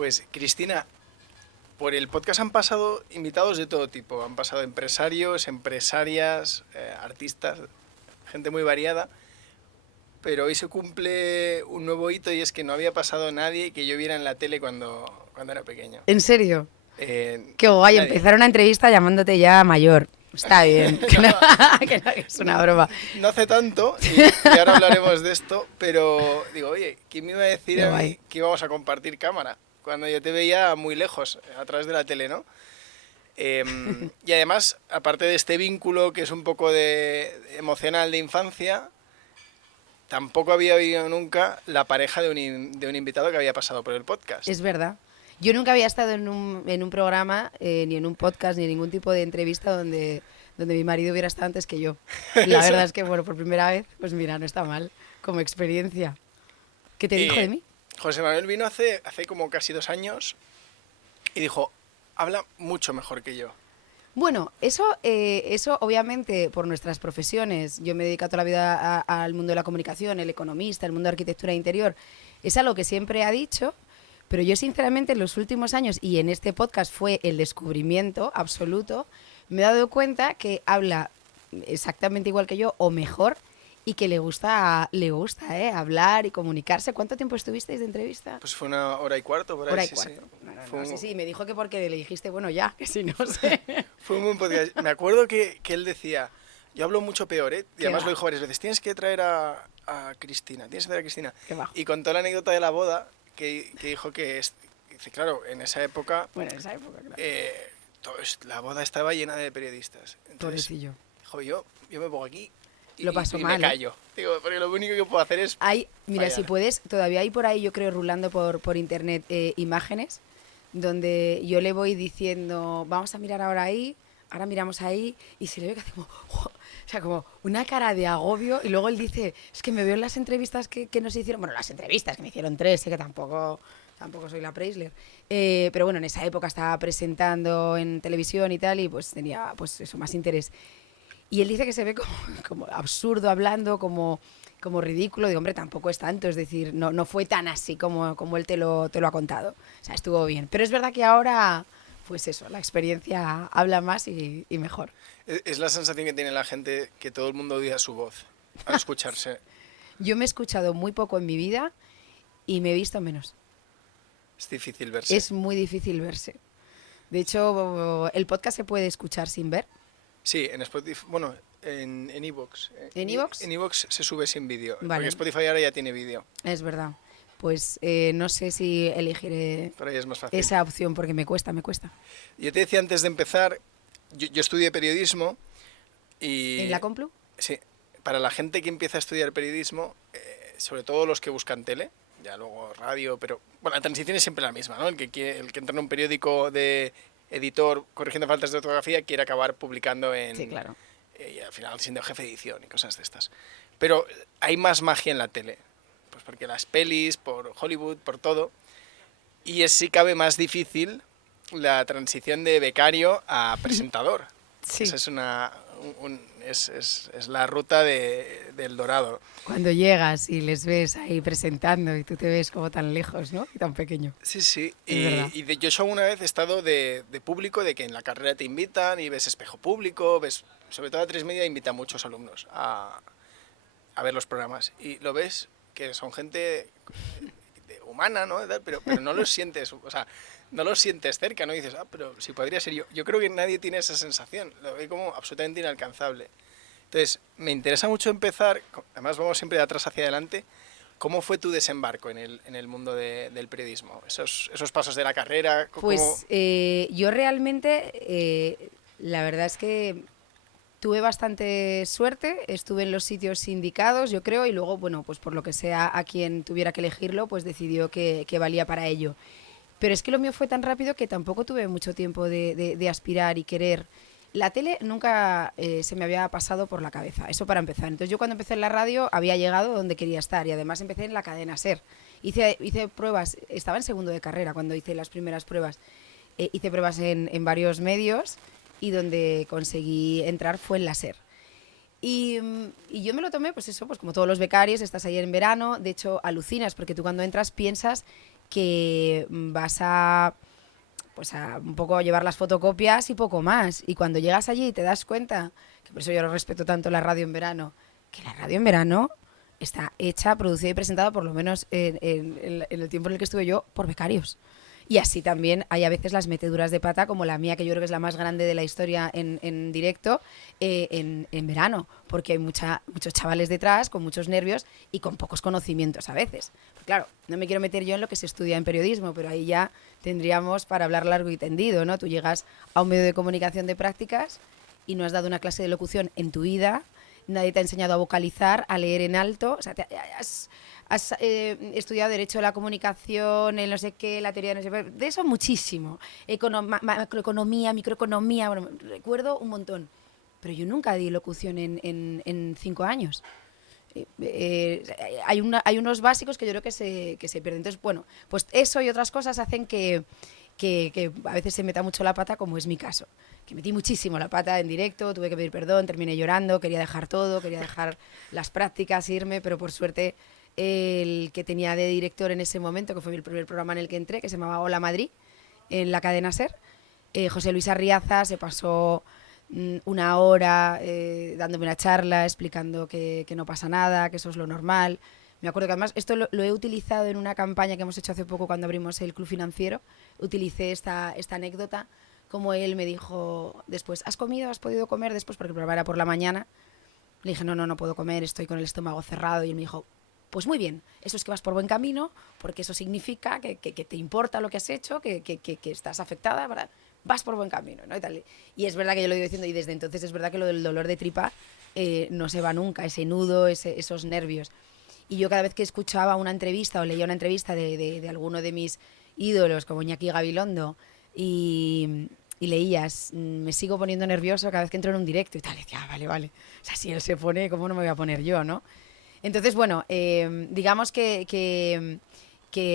Pues, Cristina, por el podcast han pasado invitados de todo tipo. Han pasado empresarios, empresarias, artistas, gente muy variada. Pero hoy se cumple un nuevo hito y es que no había pasado nadie que yo viera en la tele cuando era pequeño. ¿En serio? Qué Qué guay, nadie. empezar una entrevista llamándote ya mayor. Está bien, que es una broma. No hace tanto, y ahora hablaremos de esto, pero digo, oye, ¿quién me iba a decir Qué a mí guay. que íbamos a compartir cámara? Cuando yo te veía muy lejos, a través de la tele, ¿no? Y además, aparte de este vínculo que es un poco emocional de infancia, tampoco había habido nunca la pareja de un invitado que había pasado por el podcast. Es verdad. Yo nunca había estado en un programa, ni en un podcast, ni en ningún tipo de entrevista donde mi marido hubiera estado antes que yo. La verdad es que, bueno, por primera vez, pues mira, no está mal como experiencia. ¿Qué te dijo de mí? José Manuel vino hace como casi 2 años y dijo, habla mucho mejor que yo. Bueno, eso obviamente por nuestras profesiones, yo me he dedicado toda la vida al mundo de la comunicación, el economista, el mundo de arquitectura interior, es algo que siempre ha dicho, pero yo sinceramente en los últimos años, y en este podcast fue el descubrimiento absoluto, me he dado cuenta que habla exactamente igual que yo o mejor y que le gusta hablar y comunicarse. ¿Cuánto tiempo estuvisteis de entrevista? Pues fue 1 hora y cuarto por ahí. Hora y sí, cuarto. sí. No, sí, me dijo que porque le dijiste, bueno, ya, que si no sé. Fue un buen podcast. Me acuerdo que él decía, yo hablo mucho peor, ¿eh? Y además lo dijo varias veces, tienes que traer a Cristina, tienes que traer a Cristina. Qué bajo. Y contó la anécdota de la boda, que dijo que, dice, claro, en esa época, Bueno, en esa época, claro. la boda estaba llena de periodistas. Entonces, Pobrecillo. dijo, yo me pongo aquí Lo pasó y mal, me callo. Digo, porque lo único que puedo hacer es Mira, fallar. si puedes, todavía hay por ahí, yo creo, rulando por internet imágenes donde yo le voy diciendo, vamos a mirar ahora miramos ahí, y se le ve que hace como, o sea, como una cara de agobio, y luego él dice, es que me veo en las entrevistas que nos hicieron, bueno, las entrevistas que me hicieron 3, sé que tampoco soy la Preisler, pero bueno, en esa época estaba presentando en televisión y tal, y pues tenía, pues eso, más interés. Y él dice que se ve como absurdo hablando, como ridículo. Digo, hombre, tampoco es tanto, es decir, no fue tan así como él te lo ha contado. O sea, estuvo bien. Pero es verdad que ahora, pues eso, la experiencia habla más y mejor. Es la sensación que tiene la gente, que todo el mundo odia su voz al escucharse. Yo me he escuchado muy poco en mi vida y me he visto menos. Es difícil verse. Es muy difícil verse. De hecho, el podcast se puede escuchar sin ver. Sí, en Spotify, bueno, en iVoox. ¿En iVoox? En iVoox se sube sin vídeo, Vale. porque Spotify ahora ya tiene vídeo. Es verdad. Pues no sé si elegiré Por ahí es más fácil. esa opción porque me cuesta. Yo te decía antes de empezar, yo estudié periodismo y... ¿En la Complu? Sí, para la gente que empieza a estudiar periodismo, sobre todo los que buscan tele, ya luego radio, pero bueno, la transición es siempre la misma, ¿no? El que entra en un periódico de editor corrigiendo faltas de ortografía quiere acabar publicando en... Sí, claro. Y al final siendo jefe de edición y cosas de estas. Pero hay más magia en la tele, pues porque las pelis, por Hollywood, por todo, y es si cabe más difícil la transición de becario a presentador. Sí. Esa es la ruta del Dorado. Cuando llegas y les ves ahí presentando y tú te ves como tan lejos, ¿no? Y tan pequeño. Sí, sí. Es Yo una vez he estado de público, de que en la carrera te invitan y ves espejo público, ves, sobre todo A3 Media invita a muchos alumnos a ver los programas. Y lo ves que son gente humana, ¿no? Pero no los sientes, o sea, no los sientes cerca, ¿no? Y dices, pero si podría ser yo. Yo creo que nadie tiene esa sensación, lo ve como absolutamente inalcanzable. Entonces, me interesa mucho empezar, además vamos siempre de atrás hacia adelante, ¿cómo fue tu desembarco en el mundo del periodismo? Esos pasos de la carrera. Pues yo realmente, la verdad es que tuve bastante suerte, estuve en los sitios indicados, yo creo, y luego, bueno, pues por lo que sea, a quien tuviera que elegirlo, pues decidió que valía para ello. Pero es que lo mío fue tan rápido que tampoco tuve mucho tiempo de aspirar y querer. La tele nunca se me había pasado por la cabeza, eso para empezar. Entonces yo cuando empecé en la radio había llegado donde quería estar y además empecé en la cadena SER. Hice pruebas, estaba en segundo de carrera cuando hice las primeras pruebas. Hice pruebas en varios medios y donde conseguí entrar fue en la SER. Y yo me lo tomé, pues eso, pues como todos los becarios, estás ahí en verano, de hecho alucinas porque tú cuando entras piensas que vas a pues a un poco llevar las fotocopias y poco más. Y cuando llegas allí y te das cuenta, que por eso yo respeto tanto la radio en verano, que la radio en verano está hecha, producida y presentada, por lo menos en el tiempo en el que estuve yo, por becarios. Y así también hay a veces las meteduras de pata, como la mía, que yo creo que es la más grande de la historia en directo, en verano, porque hay muchos chavales detrás, con muchos nervios y con pocos conocimientos a veces. Pues claro, no me quiero meter yo en lo que se estudia en periodismo, pero ahí ya tendríamos para hablar largo y tendido, ¿no? Tú llegas a un medio de comunicación de prácticas y no has dado una clase de locución en tu vida, nadie te ha enseñado a vocalizar, a leer en alto, o sea, has estudiado Derecho de la Comunicación, el no sé qué, la teoría de no sé qué, de eso muchísimo. Macroeconomía, microeconomía, bueno, recuerdo un montón. Pero yo nunca di locución en 5 años. Hay unos básicos que yo creo que se pierden. Entonces, bueno, pues eso y otras cosas hacen que a veces se meta mucho la pata, como es mi caso. Que metí muchísimo la pata en directo, tuve que pedir perdón, terminé llorando, quería dejar todo, quería dejar las prácticas, irme, pero por suerte el que tenía de director en ese momento, que fue el primer programa en el que entré, que se llamaba Hola Madrid, en la cadena SER, José Luis Arriaza se pasó una hora dándome una charla, explicando que no pasa nada, que eso es lo normal. Me acuerdo que además esto lo he utilizado en una campaña que hemos hecho hace poco cuando abrimos el Club Financiero. Utilicé esta anécdota, como él me dijo después, ¿has comido? ¿Has podido comer después? Porque el programa era por la mañana. Le dije, no puedo comer, estoy con el estómago cerrado. Y él me dijo, pues muy bien, eso es que vas por buen camino, porque eso significa que te importa lo que has hecho, que estás afectada, ¿verdad? Vas por buen camino, ¿no? Y es verdad que yo lo he ido diciendo, y desde entonces es verdad que lo del dolor de tripa no se va nunca, ese nudo, esos nervios. Y yo cada vez que escuchaba una entrevista o leía una entrevista de alguno de mis ídolos, como Iñaki Gabilondo, y leías, me sigo poniendo nervioso cada vez que entro en un directo y tal, y decía, vale. O sea, si él se pone, ¿cómo no me voy a poner yo, no? Entonces, bueno, digamos que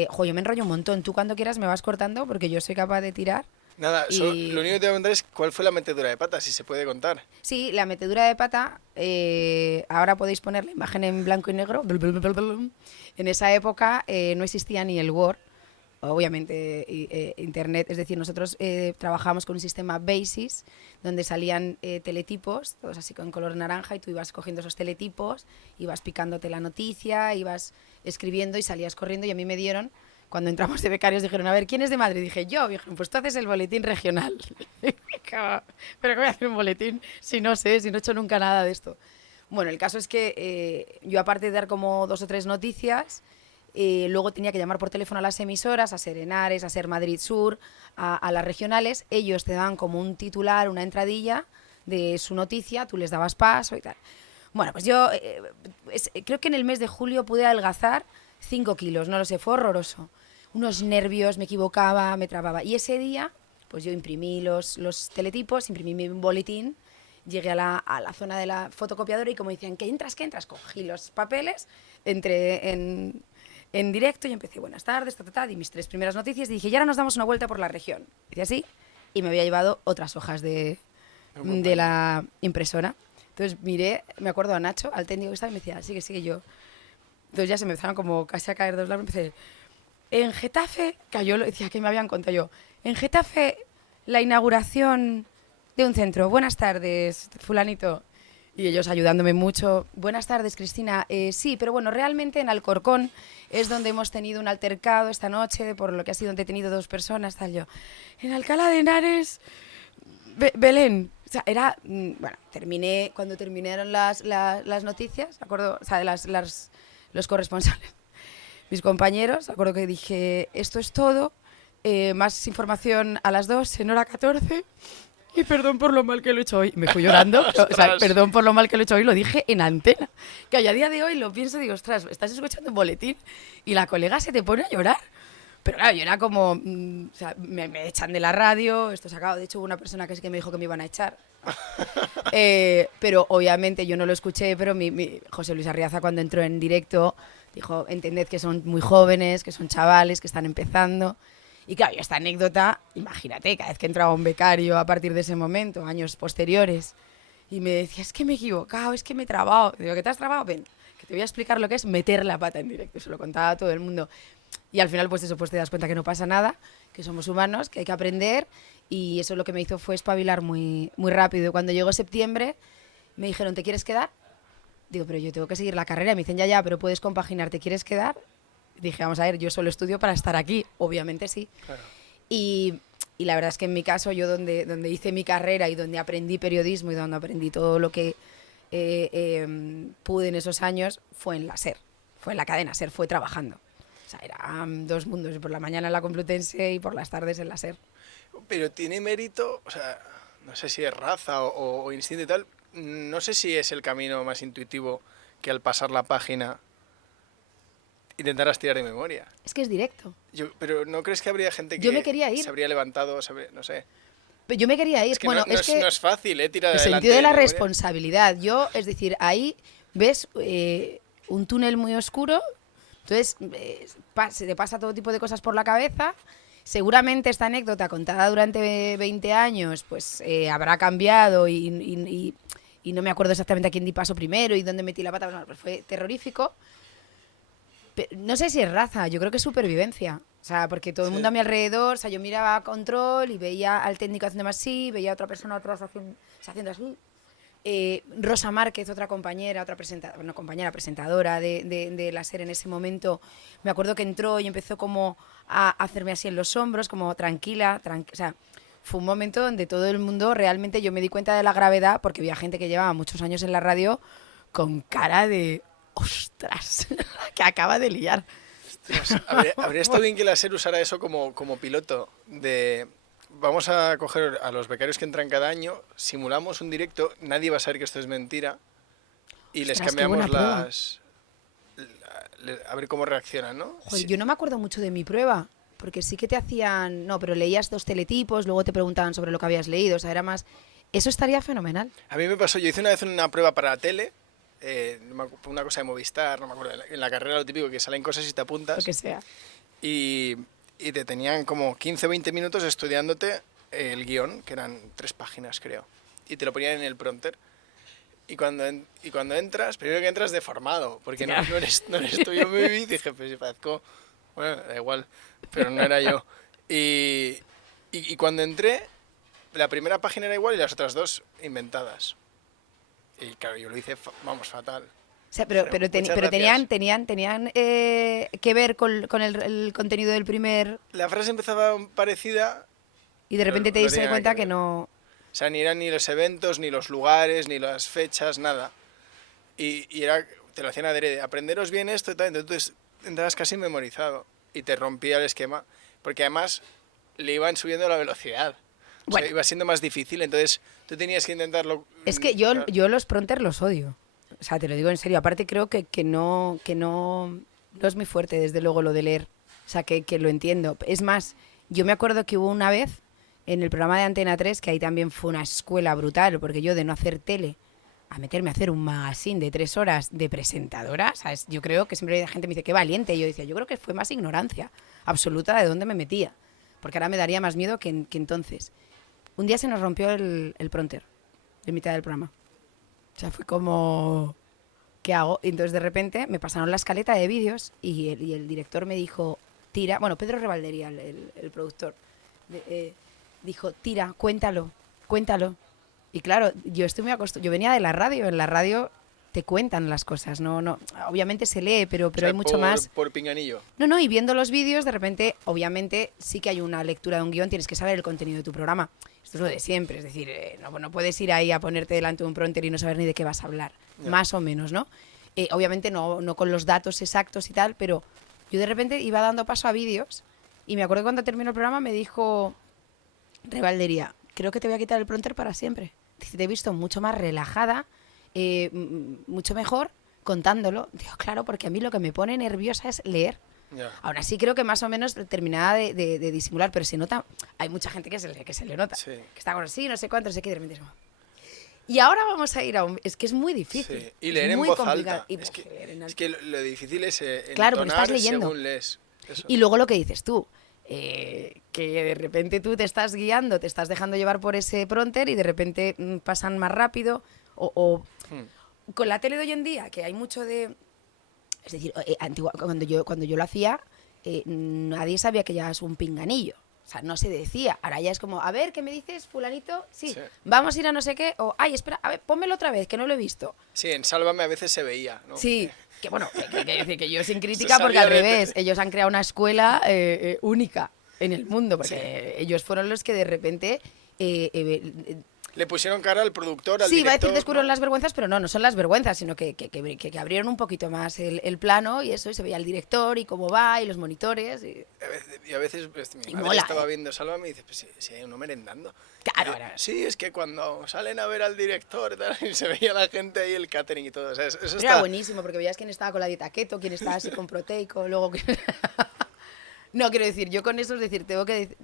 jo, yo me enrollo un montón. Tú cuando quieras me vas cortando porque yo soy capaz de tirar. Nada, Y lo único que te voy a preguntar es cuál fue la metedura de pata, si se puede contar. sí, la metedura de pata, ahora podéis poner la imagen en blanco y negro. En esa época no existía ni el Word, obviamente Internet, es decir, nosotros trabajábamos con un sistema Basis donde salían teletipos, todos así con color naranja, y tú ibas cogiendo esos teletipos, ibas picándote la noticia, ibas escribiendo y salías corriendo. Y a mí me dieron, cuando entramos de becarios, dijeron, a ver, ¿quién es de Madrid? Dije, yo. Dijeron, pues tú haces el boletín regional. Pero ¿qué voy a hacer un boletín si no sé, si no he hecho nunca nada de esto? Bueno, el caso es que yo, aparte de dar como 2 o 3 noticias, luego tenía que llamar por teléfono a las emisoras, a Ser Henares, a Ser Madrid Sur, a las regionales. Ellos te daban como un titular, una entradilla de su noticia, tú les dabas paso y tal. Bueno, pues yo creo que en el mes de julio pude adelgazar 5 kilos, no lo sé, fue horroroso. Unos nervios, me equivocaba, me trababa. Y ese día, pues yo imprimí los teletipos, imprimí mi boletín, llegué a la zona de la fotocopiadora y como decían, ¿qué entras? Cogí los papeles, entré en directo y empecé, buenas tardes, di mis 3 primeras noticias y dije, y ahora nos damos una vuelta por la región. Hice así y me había llevado otras hojas de la impresora. Entonces miré, me acuerdo a Nacho, al técnico que estaba, y me decía, sigue yo. Entonces ya se me empezaron como casi a caer 2 lágrimas. Empecé, en Getafe, cayó, decía que me habían contado yo, en Getafe la inauguración de un centro. Buenas tardes, fulanito. Y ellos ayudándome mucho. Buenas tardes, Cristina. Sí, pero bueno, realmente en Alcorcón es donde hemos tenido un altercado esta noche, por lo que ha sido detenido 2 personas, tal yo. En Alcalá de Henares, Belén. O sea, era, bueno, cuando terminaron las noticias, acuerdo, o sea, los corresponsales, mis compañeros, acuerdo que dije, esto es todo, más información a las 2 en hora 14. Y perdón por lo mal que lo he hecho hoy. Me fui llorando. O sea, perdón por lo mal que lo he hecho hoy, lo dije en antena. Que a día de hoy lo pienso y digo, ostras, estás escuchando un boletín y la colega se te pone a llorar. Pero claro, yo era como, o sea, me echan de la radio, esto se acaba. De hecho, hubo una persona que sí que me dijo que me iban a echar. Pero obviamente yo no lo escuché, pero José Luis Arriaza, cuando entró en directo, dijo, entended que son muy jóvenes, que son chavales, que están empezando. Y claro, yo esta anécdota, imagínate, cada vez que entraba un becario a partir de ese momento, años posteriores, y me decía, es que me he equivocado, es que me he trabado. Digo, ¿qué te has trabado? Ven, que te voy a explicar lo que es meter la pata en directo. Se lo contaba a todo el mundo. Y al final, pues eso, pues te das cuenta que no pasa nada, que somos humanos, que hay que aprender. Y eso lo que me hizo fue espabilar muy, muy rápido. Cuando llegó septiembre, me dijeron, ¿te quieres quedar? Digo, pero yo tengo que seguir la carrera. Me dicen, ya, pero puedes compaginar, ¿te quieres quedar? Dije, vamos a ver, yo solo estudio para estar aquí. Obviamente sí. Claro. Y la verdad es que en mi caso, yo donde hice mi carrera y donde aprendí periodismo y donde aprendí todo lo que pude en esos años, fue en la SER. Fue en la cadena SER, fue trabajando. O sea, eran dos mundos, por la mañana en la Complutense y por las tardes en la SER. Pero tiene mérito, o sea, no sé si es raza o instinto y tal, no sé si es el camino más intuitivo que al pasar la página intentarás tirar de memoria. Es que es directo. Pero ¿no crees que habría gente que Yo me quería ir. se habría levantado, no sé? Pero yo me quería ir. Es que bueno, no es fácil, tirar el adelante sentido de la memoria. responsabilidad. Yo, es decir, ahí ves un túnel muy oscuro, entonces se te pasa todo tipo de cosas por la cabeza. Seguramente esta anécdota contada durante 20 años pues habrá cambiado y no me acuerdo exactamente a quién di paso primero y dónde metí la pata, pero fue terrorífico. Pero no sé si es raza, yo creo que es supervivencia. O sea, porque todo el mundo a mi alrededor, o sea, yo miraba a control y veía al técnico haciendo más así, veía a otra persona atrás haciendo así. Rosa Márquez, otra compañera, presentadora de la SER en ese momento, me acuerdo que entró y empezó como a hacerme así en los hombros, como tranquila, o sea, fue un momento donde todo el mundo, realmente yo me di cuenta de la gravedad, porque había gente que llevaba muchos años en la radio con cara de, ostras, que acaba de liar. Ostras, habría estado bien que la SER usara eso como piloto de... Vamos a coger a los becarios que entran cada año, simulamos un directo, nadie va a saber que esto es mentira y les cambiamos a ver cómo reaccionan, ¿no? Joder, Sí. yo no me acuerdo mucho de mi prueba, porque sí que te hacían... No, pero leías 2 teletipos, luego te preguntaban sobre lo que habías leído, o sea, era más... Eso estaría fenomenal. A mí me pasó, yo hice una vez una prueba para la tele, una cosa de Movistar, no me acuerdo, en la carrera lo típico que salen cosas y te apuntas. Lo que sea. Y te tenían como 15 o 20 minutos estudiándote el guión, que eran 3 páginas creo, y te lo ponían en el prompter. Y cuando entras, primero que entras deformado, porque no eres tú. Yo me vi y dije, pues si parezco, bueno, da igual, pero no era yo. Y cuando entré, la primera página era igual y las otras 2 inventadas. Y claro, yo lo hice, fatal. O sea, pero Muchas tenían que ver con el contenido del primer... La frase empezaba parecida. Y de repente te no diste tenía cuenta nada que que ver. no... O sea, ni eran ni los eventos, ni los lugares, ni las fechas, nada. Y era, te lo hacían adrede. Aprenderos bien esto y tal, entonces entrabas casi memorizado. Y te rompía el esquema. Porque además le iban subiendo la velocidad. O Bueno. sea, iba siendo más difícil, entonces tú tenías que intentarlo. Es que yo los prompters los odio. O sea, te lo digo en serio. Aparte creo que no es muy fuerte, desde luego, lo de leer. O sea, que lo entiendo. Es más, yo me acuerdo que hubo una vez en el programa de Antena 3, que ahí también fue una escuela brutal, porque yo de no hacer tele a meterme a hacer un magazine de 3 horas de presentadora, ¿sabes? Yo creo que siempre la gente me dice, qué valiente. Y yo decía, yo creo que fue más ignorancia absoluta de dónde me metía. Porque ahora me daría más miedo que entonces. Un día se nos rompió el prompter en mitad del programa. O sea, fue como... ¿Qué hago? Y entonces de repente me pasaron la escaleta de vídeos y el director me dijo, tira... Bueno, Pedro Revaldería, el productor, dijo, tira, cuéntalo. Y claro, yo estoy muy acostumbrada. Yo venía de la radio. En la radio te cuentan las cosas. No, obviamente se lee, pero O sea, hay mucho más... Por pinganillo. No, y viendo los vídeos, de repente, obviamente, sí que hay una lectura de un guión, tienes que saber el contenido de tu programa. Esto es lo de siempre, es decir, no puedes ir ahí a ponerte delante de un prompter y no saber ni de qué vas a hablar, más o menos, ¿no? Obviamente no con los datos exactos y tal, pero yo de repente iba dando paso a vídeos y me acuerdo que cuando terminó el programa me dijo Revaldería, creo que te voy a quitar el prompter para siempre. Dice, te he visto mucho más relajada, mucho mejor contándolo. Digo, claro, porque a mí lo que me pone nerviosa es leer. Ya. Aún así creo que más o menos terminaba de disimular, pero se nota, hay mucha gente que se le nota, Sí. que está con así, no sé cuánto, no sé qué, y de repente es como... Y ahora vamos a ir a un... Es que es muy difícil. Sí. Y es leer en muy voz complicado. alta. Y Es leer en alto. que lo difícil es Claro, porque estás entonar leyendo. según lees. Eso. Y luego lo que dices tú, que de repente tú te estás guiando, te estás dejando llevar por ese prompter y de repente pasan más rápido. Con la tele de hoy en día, que hay mucho de... Es decir, cuando yo lo hacía, nadie sabía que llevabas un pinganillo. O sea, no se decía. Ahora ya es como, a ver, ¿qué me dices, fulanito? Sí, vamos a ir a no sé qué. O, ay, espera, a ver, pónmelo otra vez, que no lo he visto. Sí, en Sálvame a veces se veía, ¿no? Sí, que bueno, que decir que yo sin crítica, porque al revés, ellos han creado una escuela única en el mundo, porque ellos fueron los que de repente... le pusieron cara al productor, al director. Sí, va a decir descubrieron las vergüenzas, pero no son las vergüenzas, sino que abrieron un poquito más el plano y eso, y se veía el director y cómo va, y los monitores. Y a veces pues, mi madre mola, estaba viendo Sálvame y dice, pues si hay uno merendando. Claro, sí, es que cuando salen a ver al director y se veía la gente ahí, el catering y todo. O sea, eso está... Era buenísimo, porque veías quién estaba con la dieta keto, quién estaba así con proteico, luego... No, quiero decir, yo con eso es decir, tengo que decir...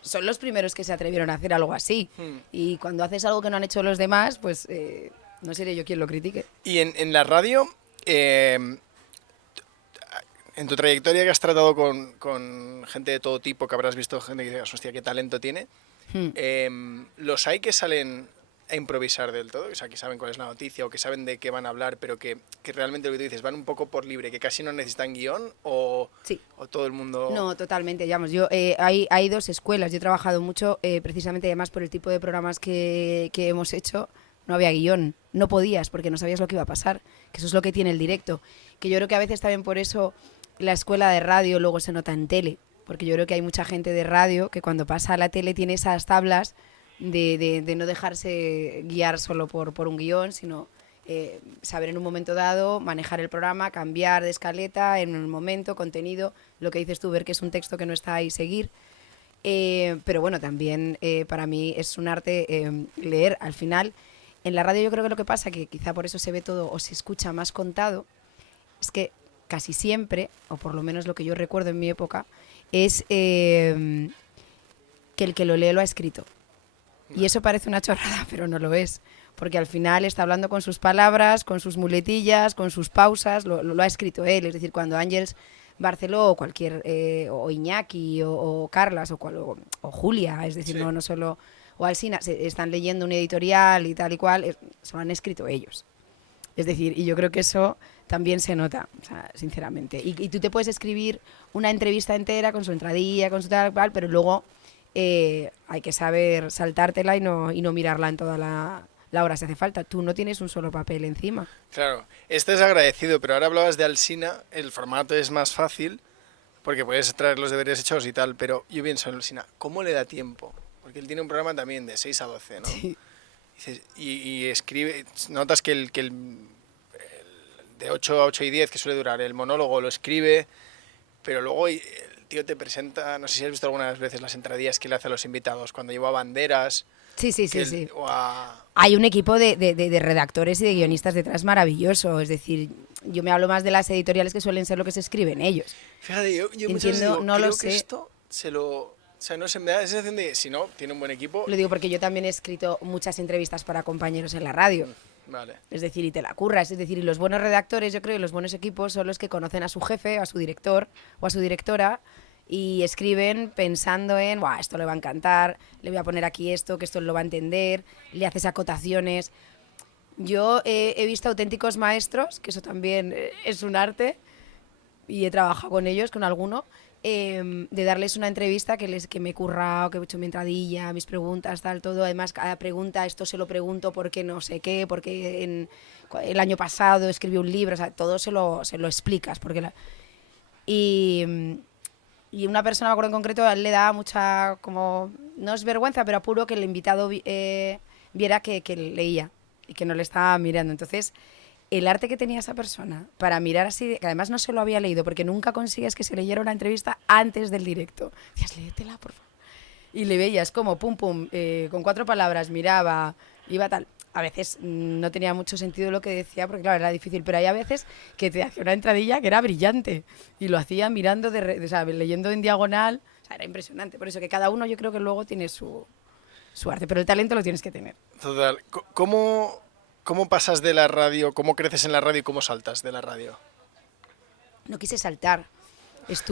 Son los primeros que se atrevieron a hacer algo así. Y cuando haces algo que no han hecho los demás, pues no seré yo quien lo critique. Y en la radio, en tu trayectoria que has tratado con gente de todo tipo, que habrás visto gente que dices, hostia, qué talento tiene, ¿los hay que salen a improvisar del todo? O sea, que saben cuál es la noticia o que saben de qué van a hablar, pero que realmente lo que tú dices, van un poco por libre, que casi no necesitan guión o todo el mundo... No, totalmente, digamos, hay dos escuelas, yo he trabajado mucho precisamente además por el tipo de programas que hemos hecho, no había guión, no podías porque no sabías lo que iba a pasar, que eso es lo que tiene el directo, que yo creo que a veces también por eso la escuela de radio luego se nota en tele, porque yo creo que hay mucha gente de radio que cuando pasa a la tele tiene esas tablas de no dejarse guiar solo por un guión, sino saber en un momento dado manejar el programa, cambiar de escaleta en un momento, contenido, lo que dices tú, ver que es un texto que no está ahí, seguir. Pero bueno, también para mí es un arte leer. Al final, en la radio yo creo que lo que pasa, que quizá por eso se ve todo o se escucha más contado, es que casi siempre, o por lo menos lo que yo recuerdo en mi época, es que el que lo lee lo ha escrito. Y eso parece una chorrada, pero no lo es. Porque al final está hablando con sus palabras, con sus muletillas, con sus pausas, lo ha escrito él. Es decir, cuando Ángeles Barceló o cualquier, o Iñaki o Carlas o Julia, es decir, no solo, o Alsina, están leyendo un editorial y tal y cual, se lo han escrito ellos. Es decir, y yo creo que eso también se nota, o sea, sinceramente. Y tú te puedes escribir una entrevista entera con su entradilla, con su tal cual, pero luego hay que saber saltártela y no mirarla en toda la hora si hace falta. Tú no tienes un solo papel encima. Claro, este es agradecido, pero ahora hablabas de Alsina, el formato es más fácil porque puedes traer los deberes hechos y tal, pero yo pienso en Alsina, ¿cómo le da tiempo? Porque él tiene un programa también de 6 a 12, ¿no? Sí. Y escribe, notas que el de 8 a 8 y 10, que suele durar, el monólogo lo escribe, pero luego el tío te presenta, no sé si has visto algunas veces las entradillas que le hace a los invitados, cuando lleva banderas. Sí. Hay un equipo de redactores y de guionistas detrás maravilloso, es decir, yo me hablo más de las editoriales que suelen ser lo que se escriben ellos. Fíjate, yo entiendo, no creo lo que sé. esto se lo... O sea, no se me da la sensación de, si no, tiene un buen equipo... Lo digo porque yo también he escrito muchas entrevistas para compañeros en la radio. Vale. Es decir, y te la curras. Es decir, y los buenos redactores, yo creo, y los buenos equipos son los que conocen a su jefe, a su director o a su directora y escriben pensando en, Buah, esto le va a encantar, le voy a poner aquí esto, que esto lo va a entender, le haces acotaciones. Yo he visto auténticos maestros, que eso también es un arte, y he trabajado con ellos, con alguno, de darles una entrevista que me he currado, que he hecho mi entradilla, mis preguntas, tal, todo. Además, cada pregunta, esto se lo pregunto porque no sé qué, porque el año pasado escribí un libro, o sea, todo se lo explicas. Y una persona, me acuerdo en concreto, a él le da mucha, como, no es vergüenza, pero apuro que el invitado viera que leía y que no le estaba mirando. Entonces, el arte que tenía esa persona para mirar así, que además no se lo había leído, porque nunca consigues que se leyera una entrevista antes del directo. Decías, léetela, por favor. Y le veías como, pum, pum, con 4 palabras, miraba, iba tal. A veces no tenía mucho sentido lo que decía, porque claro, era difícil, pero hay a veces que te hacía una entradilla que era brillante. Y lo hacía mirando, o sea, leyendo en diagonal. O sea, era impresionante. Por eso que cada uno yo creo que luego tiene su arte, pero el talento lo tienes que tener. Total. ¿Cómo pasas de la radio, cómo creces en la radio y cómo saltas de la radio? No quise saltar.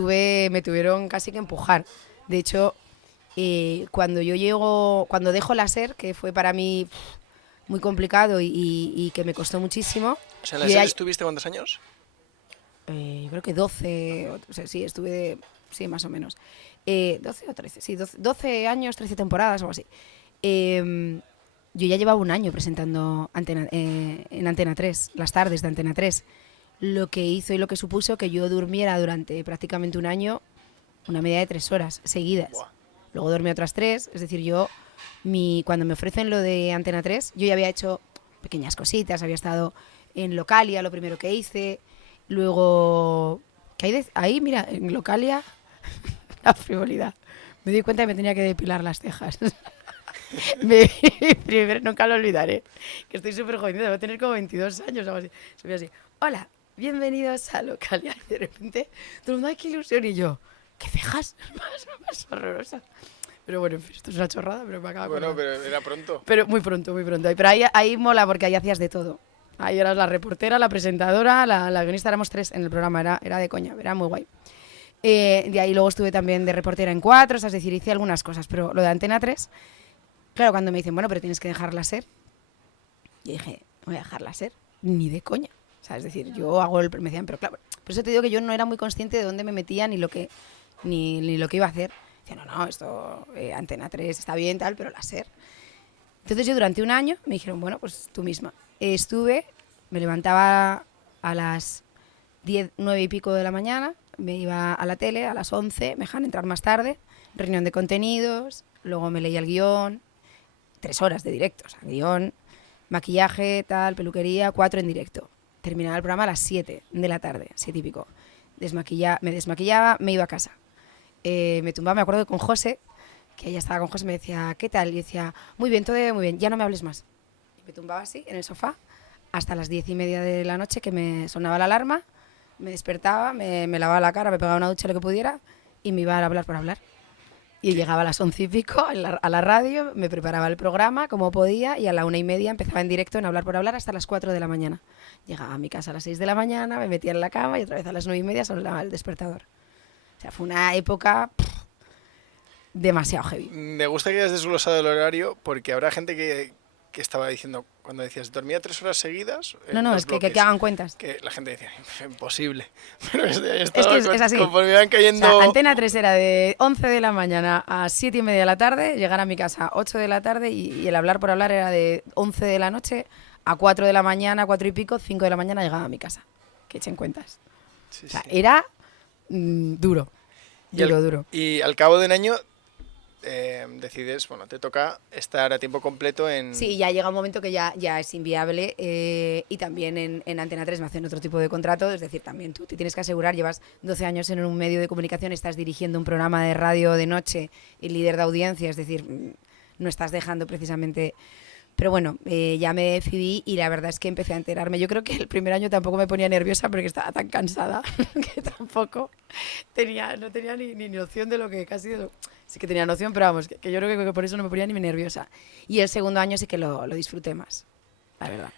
Me tuvieron casi que empujar. De hecho, cuando dejo la SER, que fue para mí muy complicado y que me costó muchísimo. O sea, ¿en la SER estuviste cuántos años? Yo creo que 12, o sea, sí, estuve sí, más o menos. 12 o 13, sí, 12 años, 13 temporadas o algo así. Yo ya llevaba un año presentando en Antena 3, las tardes de Antena 3. Lo que hizo y lo que supuso que yo durmiera durante prácticamente un año una media de 3 horas seguidas. Buah. Luego dormí otras 3, es decir, cuando me ofrecen lo de Antena 3, yo ya había hecho pequeñas cositas, había estado en Localia, lo primero que hice, luego... ¿Qué hay ahí? Mira, en Localia, la frivolidad. Me di cuenta que me tenía que depilar las cejas. Primero, nunca lo olvidaré, que estoy súper joven, debo tener como 22 años o algo así. Subí así, hola, bienvenidos a Localia. Y de repente, todo el mundo, ¡ay, qué ilusión! Y yo, ¿qué cejas? Más horrorosa. Pero bueno, en fin, esto es una chorrada, pero me acaba de acordar. Bueno, pero era pronto. Pero muy pronto, muy pronto. Pero ahí mola porque ahí hacías de todo. Ahí eras la reportera, la presentadora, la guionista, éramos 3 en el programa, era de coña, era muy guay. De ahí luego estuve también de reportera en 4, es decir, hice algunas cosas, pero lo de Antena 3, claro, cuando me dicen, bueno, pero tienes que dejarla ser, yo dije, no voy a dejarla ser, ni de coña. O sea, es decir, yo hago me decían, pero claro, por eso te digo que yo no era muy consciente de dónde me metía ni lo que iba a hacer. Decía, no, esto, Antena 3 está bien, tal, pero la SER. Entonces yo durante un año me dijeron, bueno, pues tú misma. Me levantaba a las 10, 9 y pico de la mañana, me iba a la tele a las 11, me dejan entrar más tarde, reunión de contenidos, luego me leía el guión, 3 horas de directo, o sea, guión, maquillaje, tal, peluquería, 4 en directo. Terminaba el programa a las 7 de la tarde, 7 y pico. Me desmaquillaba, me iba a casa. Me tumbaba, me acuerdo que con José, que ella estaba con José, me decía, ¿qué tal? Y decía, muy bien, todo muy bien, ya no me hables más. Y me tumbaba así, en el sofá, hasta las 10:30 de la noche, que me sonaba la alarma, me despertaba, me lavaba la cara, me pegaba una ducha, lo que pudiera, y me iba a hablar por hablar. Y llegaba a las 11 y pico a la radio, me preparaba el programa como podía, y a la 1:30 empezaba en directo en Hablar por Hablar hasta las 4 de la mañana. Llegaba a mi casa a las 6 de la mañana, me metía en la cama y otra vez a las 9:30 sonaba el despertador. O sea, fue una época demasiado heavy. Me gusta que hayas desglosado el horario porque habrá gente que estaba diciendo, cuando decías, dormía 3 horas seguidas. No, es que hagan cuentas. Que la gente decía, imposible. Pero Es que es así. Conforme iban cayendo... O sea, Antena 3 era de 11 de la mañana a 7:30 de la tarde, llegar a mi casa a 8 de la tarde y el Hablar por Hablar era de 11 de la noche a 4 de la mañana, 4 y pico, 5 de la mañana llegaba a mi casa. Que echen cuentas. Sí, o sea, sí. era duro. Duro. Y al cabo de un año decides, bueno, te toca estar a tiempo completo en... Sí, ya llega un momento que ya es inviable y también en Antena 3 me hacen otro tipo de contrato, es decir, también tú te tienes que asegurar, llevas 12 años en un medio de comunicación, estás dirigiendo un programa de radio de noche y líder de audiencia, es decir, no estás dejando precisamente... Pero bueno, ya me decidí y la verdad es que empecé a enterarme. Yo creo que el primer año tampoco me ponía nerviosa porque estaba tan cansada que tampoco no tenía ni noción de lo que casi... Sí que tenía noción, pero vamos, que yo creo que por eso no me ponía ni nerviosa. Y el segundo año sí que lo disfruté más, la verdad.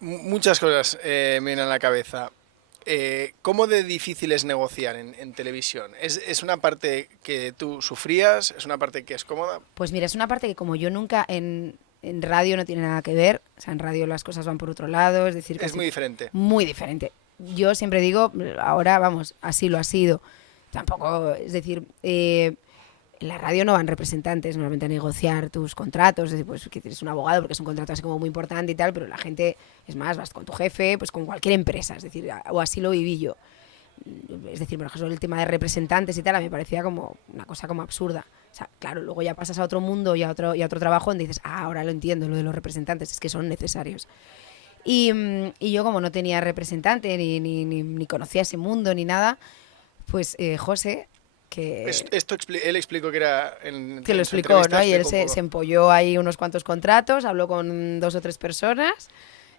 Muchas cosas me vienen a la cabeza. ¿Cómo de difícil es negociar en televisión? ¿Es una parte que tú sufrías? ¿Es una parte que es cómoda? Pues mira, es una parte que como yo nunca en radio no tiene nada que ver, o sea, en radio las cosas van por otro lado, es decir... Es muy diferente. Muy diferente. Yo siempre digo, ahora, vamos, así lo ha sido. Tampoco, es decir, en la radio no van representantes normalmente a negociar tus contratos, es decir, pues que tienes un abogado porque es un contrato así como muy importante y tal, pero la gente, es más, vas con tu jefe, pues con cualquier empresa, es decir, o así lo viví yo. Es decir, por ejemplo, el tema de representantes y tal, a mí me parecía como una cosa como absurda. O sea, claro, luego ya pasas a otro mundo y a otro trabajo donde dices, ahora lo entiendo, lo de los representantes, es que son necesarios. Y yo como no tenía representante, ni conocía ese mundo, ni nada, pues José, que... Él explicó que era... que lo explicó, ¿no? Y él se empolló ahí unos cuantos contratos, habló con 2 o 3 personas,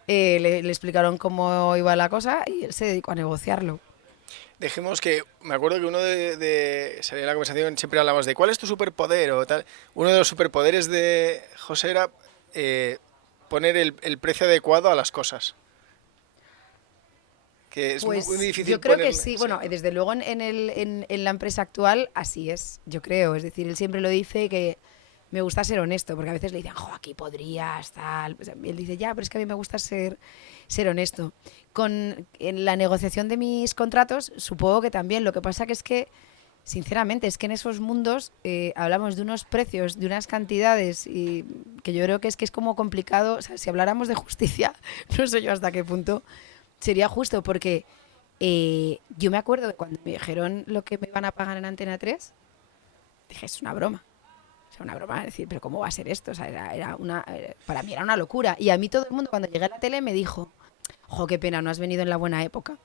le explicaron cómo iba la cosa y él se dedicó a negociarlo. Dejemos que, me acuerdo que uno salía en la conversación, siempre hablamos de ¿cuál es tu superpoder? O tal. Uno de los superpoderes de José era poner el precio adecuado a las cosas. Que es pues muy difícil yo creo ponerle, que sí, bueno, desde luego en la empresa actual así es, yo creo, es decir, él siempre lo dice que me gusta ser honesto, porque a veces le dicen, aquí podrías, tal, pues él dice, ya, pero es que a mí me gusta ser honesto. En la negociación de mis contratos, supongo que también, lo que pasa que es que sinceramente, es que en esos mundos hablamos de unos precios, de unas cantidades, y que yo creo que es como complicado. O sea, si habláramos de justicia, no sé yo hasta qué punto sería justo, porque yo me acuerdo de cuando me dijeron lo que me iban a pagar en Antena 3, dije, es una broma. O sea, una broma, es decir, pero ¿cómo va a ser esto? O sea, para mí era una locura. Y a mí todo el mundo cuando llegué a la tele me dijo, jo, qué pena, no has venido en la buena época.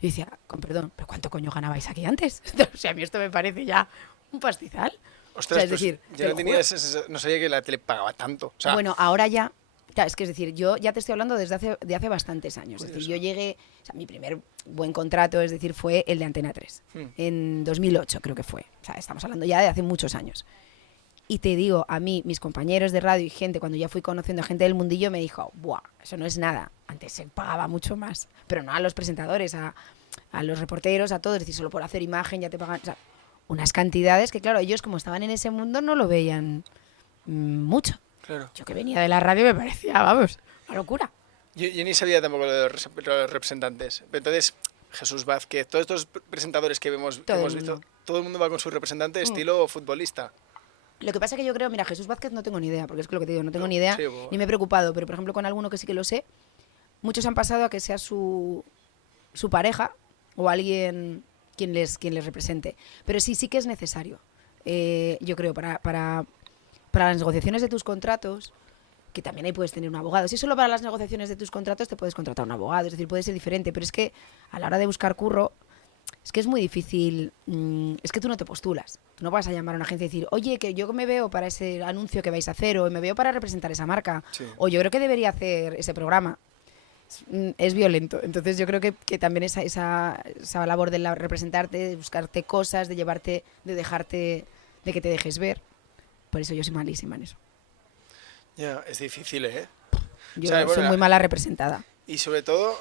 Y decía, con perdón, ¿pero cuánto coño ganabais aquí antes? O sea, a mí esto me parece ya un pastizal. Ostras, o sea, es pues decir, yo no sabía que la tele pagaba tanto. O sea, bueno, ahora ya, claro, es que es decir, yo ya te estoy hablando desde hace bastantes años. Es decir, yo llegué, o sea, mi primer buen contrato, es decir, fue el de Antena 3, en 2008 creo que fue. O sea, estamos hablando ya de hace muchos años. Y te digo, a mí, mis compañeros de radio y gente, cuando ya fui conociendo a gente del mundillo, me dijo, ¡buah! Eso no es nada. Antes se pagaba mucho más. Pero no a los presentadores, a los reporteros, a todos. Es decir, solo por hacer imagen ya te pagan. O sea, unas cantidades que, claro, ellos como estaban en ese mundo no lo veían mucho. claro. Yo que venía de la radio me parecía, vamos, una locura. Yo ni sabía tampoco lo de los representantes. Pero entonces, Jesús Vázquez, todos estos presentadores que hemos visto, todo el mundo va con su representante estilo futbolista. Lo que pasa es que yo creo, mira, Jesús Vázquez no tengo ni idea, porque es que lo que te digo, no tengo ni idea, ni me he preocupado, pero por ejemplo con alguno que sí que lo sé, muchos han pasado a que sea su pareja o alguien quien les represente. Pero sí que es necesario, yo creo, para las negociaciones de tus contratos, que también ahí puedes tener un abogado. Si solo para las negociaciones de tus contratos te puedes contratar un abogado, es decir, puede ser diferente, pero es que a la hora de buscar curro, es que es muy difícil, es que tú no te postulas. Tú no vas a llamar a una agencia y decir, oye, que yo me veo para ese anuncio que vais a hacer, o me veo para representar esa marca, Sí. o yo creo que debería hacer ese programa. Es violento. Entonces yo creo que también esa labor de representarte, de buscarte cosas, de llevarte, de dejarte, de que te dejes ver. Por eso yo soy malísima en eso. Ya, es difícil, ¿eh? Yo O sea, bueno, soy muy mala representada. Y sobre todo,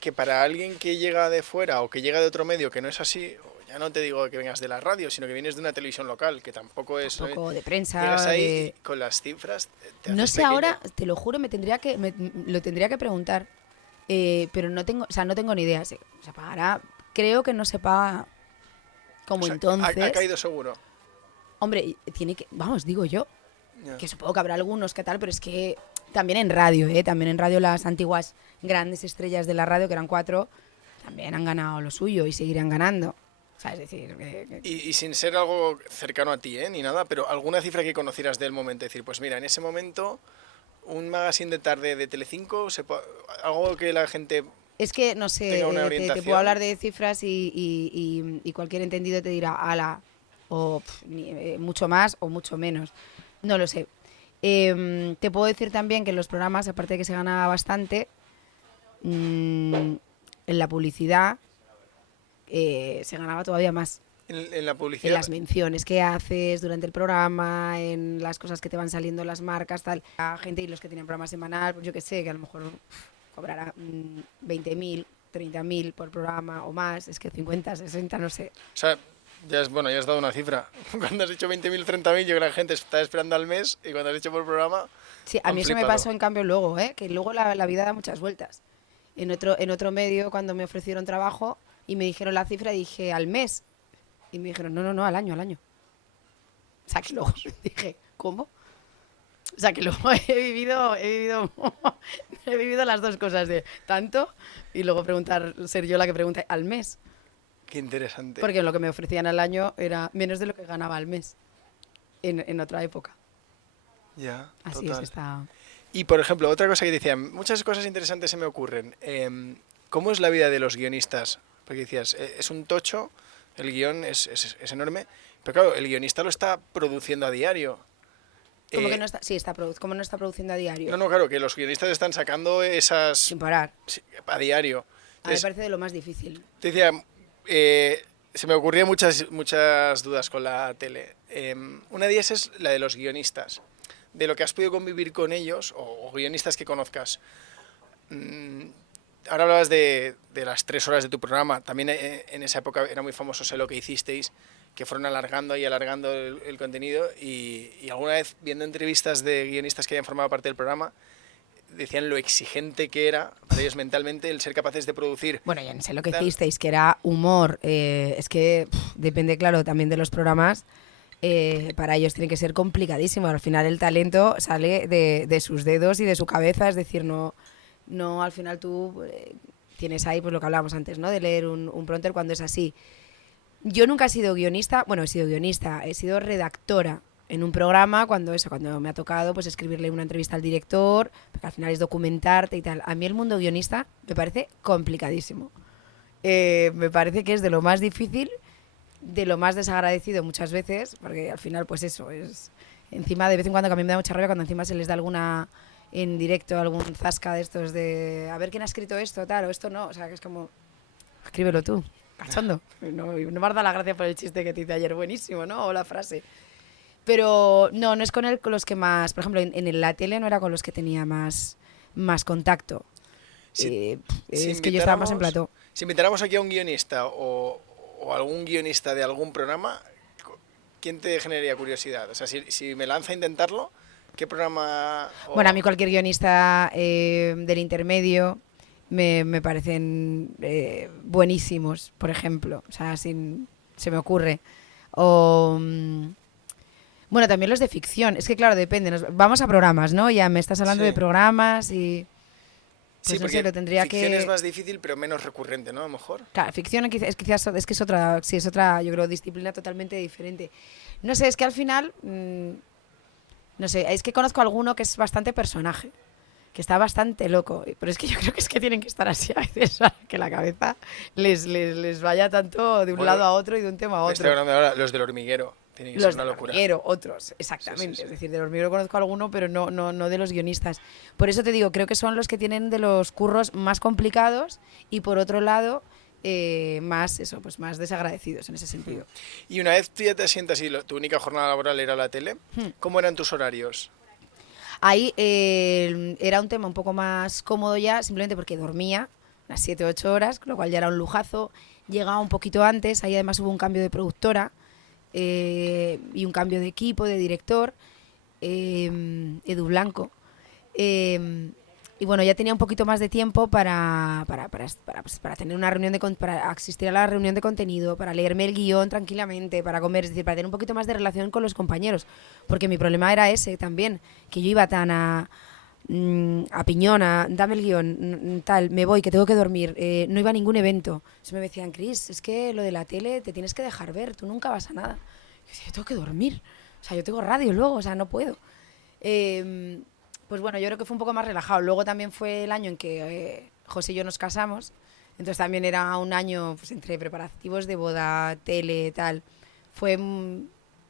que para alguien que llega de fuera o que llega de otro medio que no es así, ya no te digo que vengas de la radio, sino que vienes de una televisión local, que tampoco es... Un poco de prensa. Llegas ahí y con las cifras... No sé, ahora, te lo juro, lo tendría que preguntar, pero no tengo ni idea. Se pagará, creo que no se paga como, o sea, entonces. Ha caído seguro. Hombre, tiene que, vamos, digo yo, Yeah. que supongo que habrá algunos que tal, pero es que también en radio, también en radio las antiguas grandes estrellas de la radio, que eran 4, también han ganado lo suyo y seguirán ganando. O sea, es decir... Y sin ser algo cercano a ti, ni nada, pero alguna cifra que conocieras del momento. Es decir, pues mira, en ese momento, un magazine de tarde de Telecinco, algo que la gente... Es que, no sé, te puedo hablar de cifras y cualquier entendido te dirá, ala, o mucho más o mucho menos. No lo sé. Te puedo decir también que en los programas, aparte de que se gana bastante, en la publicidad se ganaba todavía más. En la publicidad. En las menciones que haces durante el programa, en las cosas que te van saliendo las marcas, tal. La gente y los que tienen programa semanal, pues yo que sé, que a lo mejor cobrará 20.000, 30.000 por programa o más, es que 50, 60, no sé. O sea, ya has dado una cifra. Cuando has dicho 20.000, 30.000, yo creo que la gente está esperando al mes, y cuando has dicho por programa... Sí, a mí eso me pasó en cambio luego, que luego la vida da muchas vueltas. En otro medio, cuando me ofrecieron trabajo y me dijeron la cifra, dije al mes. Y me dijeron, no, al año. O sea, que luego dije, ¿cómo? O sea, que luego he vivido las dos cosas, de tanto y luego ser yo la que pregunte al mes. Qué interesante. Porque lo que me ofrecían al año era menos de lo que ganaba al mes en otra época. Ya, así total. Es esta... Y, por ejemplo, otra cosa que decían, muchas cosas interesantes se me ocurren. ¿Cómo es la vida de los guionistas? Porque decías, es un tocho, el guión es enorme, pero claro, el guionista lo está produciendo a diario. ¿Cómo que no está? Sí, ¿cómo no está produciendo a diario? No, claro, que los guionistas están sacando esas... Sin parar. A diario. Entonces, a mí me parece de lo más difícil. Te decía, se me ocurrían muchas dudas con la tele. Una de ellas es la de los guionistas. De lo que has podido convivir con ellos, o guionistas que conozcas. Ahora hablabas de las 3 horas de tu programa. También en esa época era muy famoso Sé lo que hicisteis, que fueron alargando el contenido. Y alguna vez, viendo entrevistas de guionistas que habían formado parte del programa, decían lo exigente que era para ellos mentalmente el ser capaces de producir. Bueno, ya no sé lo que hicisteis, que era humor. Es que depende, claro, también de los programas. Para ellos tiene que ser complicadísimo. Al final el talento sale de sus dedos y de su cabeza. Es decir, no al final tú tienes ahí pues lo que hablábamos antes, ¿no? De leer un prompter cuando es así. Yo nunca he sido guionista. Bueno, he sido guionista. He sido redactora en un programa cuando me ha tocado pues escribirle una entrevista al director, porque al final es documentarte y tal. A mí el mundo guionista me parece complicadísimo. Me parece que es de lo más difícil, de lo más desagradecido muchas veces, porque al final pues eso es... Encima de vez en cuando, que a mí me da mucha rabia cuando encima se les da alguna en directo, algún zasca de estos de a ver quién ha escrito esto, tal, o esto no. O sea, que es como, escríbelo tú, cachondo. No me has dado la gracia por el chiste que te hice ayer, buenísimo, ¿no? O la frase. Pero no es con los que más... Por ejemplo, en la tele no era con los que tenía más contacto. Es que yo estaba más en plató. Si invitáramos aquí a un guionista o algún guionista de algún programa, ¿quién te generaría curiosidad? O sea, si me lanza a intentarlo, ¿qué programa...? Bueno, a mí cualquier guionista del intermedio me parecen buenísimos, por ejemplo. O sea, se me ocurre. O... Bueno, también los de ficción. Es que, claro, depende. Vamos a programas, ¿no? Ya me estás hablando de programas y... Pues sí, porque lo tendría ficción es más difícil, pero menos recurrente, ¿no? A lo mejor. Claro, ficción es que es otra, yo creo, disciplina totalmente diferente. No sé, es que al final... no sé, es que conozco a alguno que es bastante personaje, que está bastante loco. Pero es que yo creo que es que tienen que estar así a veces, para que la cabeza les vaya tanto de un lado a otro y de un tema a otro. Estoy hablando ahora los del hormiguero. Tiene que ser una locura. Los del hormiguero, otros, exactamente. Sí. Es decir, del hormiguero conozco a alguno, pero no de los guionistas. Por eso te digo, creo que son los que tienen de los curros más complicados y por otro lado más desagradecidos en ese sentido. Y una vez tú ya te asientas y tu única jornada laboral era la tele, ¿cómo eran tus horarios? Ahí era un tema un poco más cómodo ya, simplemente porque dormía unas 7 o 8 horas, lo cual ya era un lujazo. Llegaba un poquito antes, ahí además hubo un cambio de productora. Y un cambio de equipo, de director, Edu Blanco. Y bueno, ya tenía un poquito más de tiempo para tener una reunión para asistir a la reunión de contenido, para leerme el guión tranquilamente, para comer, es decir, para tener un poquito más de relación con los compañeros. Porque mi problema era ese también, que yo iba tan a piñona, dame el guión, tal, me voy, que tengo que dormir, no iba a ningún evento. Entonces me decían, Cris, es que lo de la tele te tienes que dejar ver, tú nunca vas a nada. Y yo decía, yo tengo que dormir, o sea, yo tengo radio luego, o sea, no puedo. Pues bueno, yo creo que fue un poco más relajado. Luego también fue el año en que José y yo nos casamos, entonces también era un año pues, entre preparativos de boda, tele, tal. Fue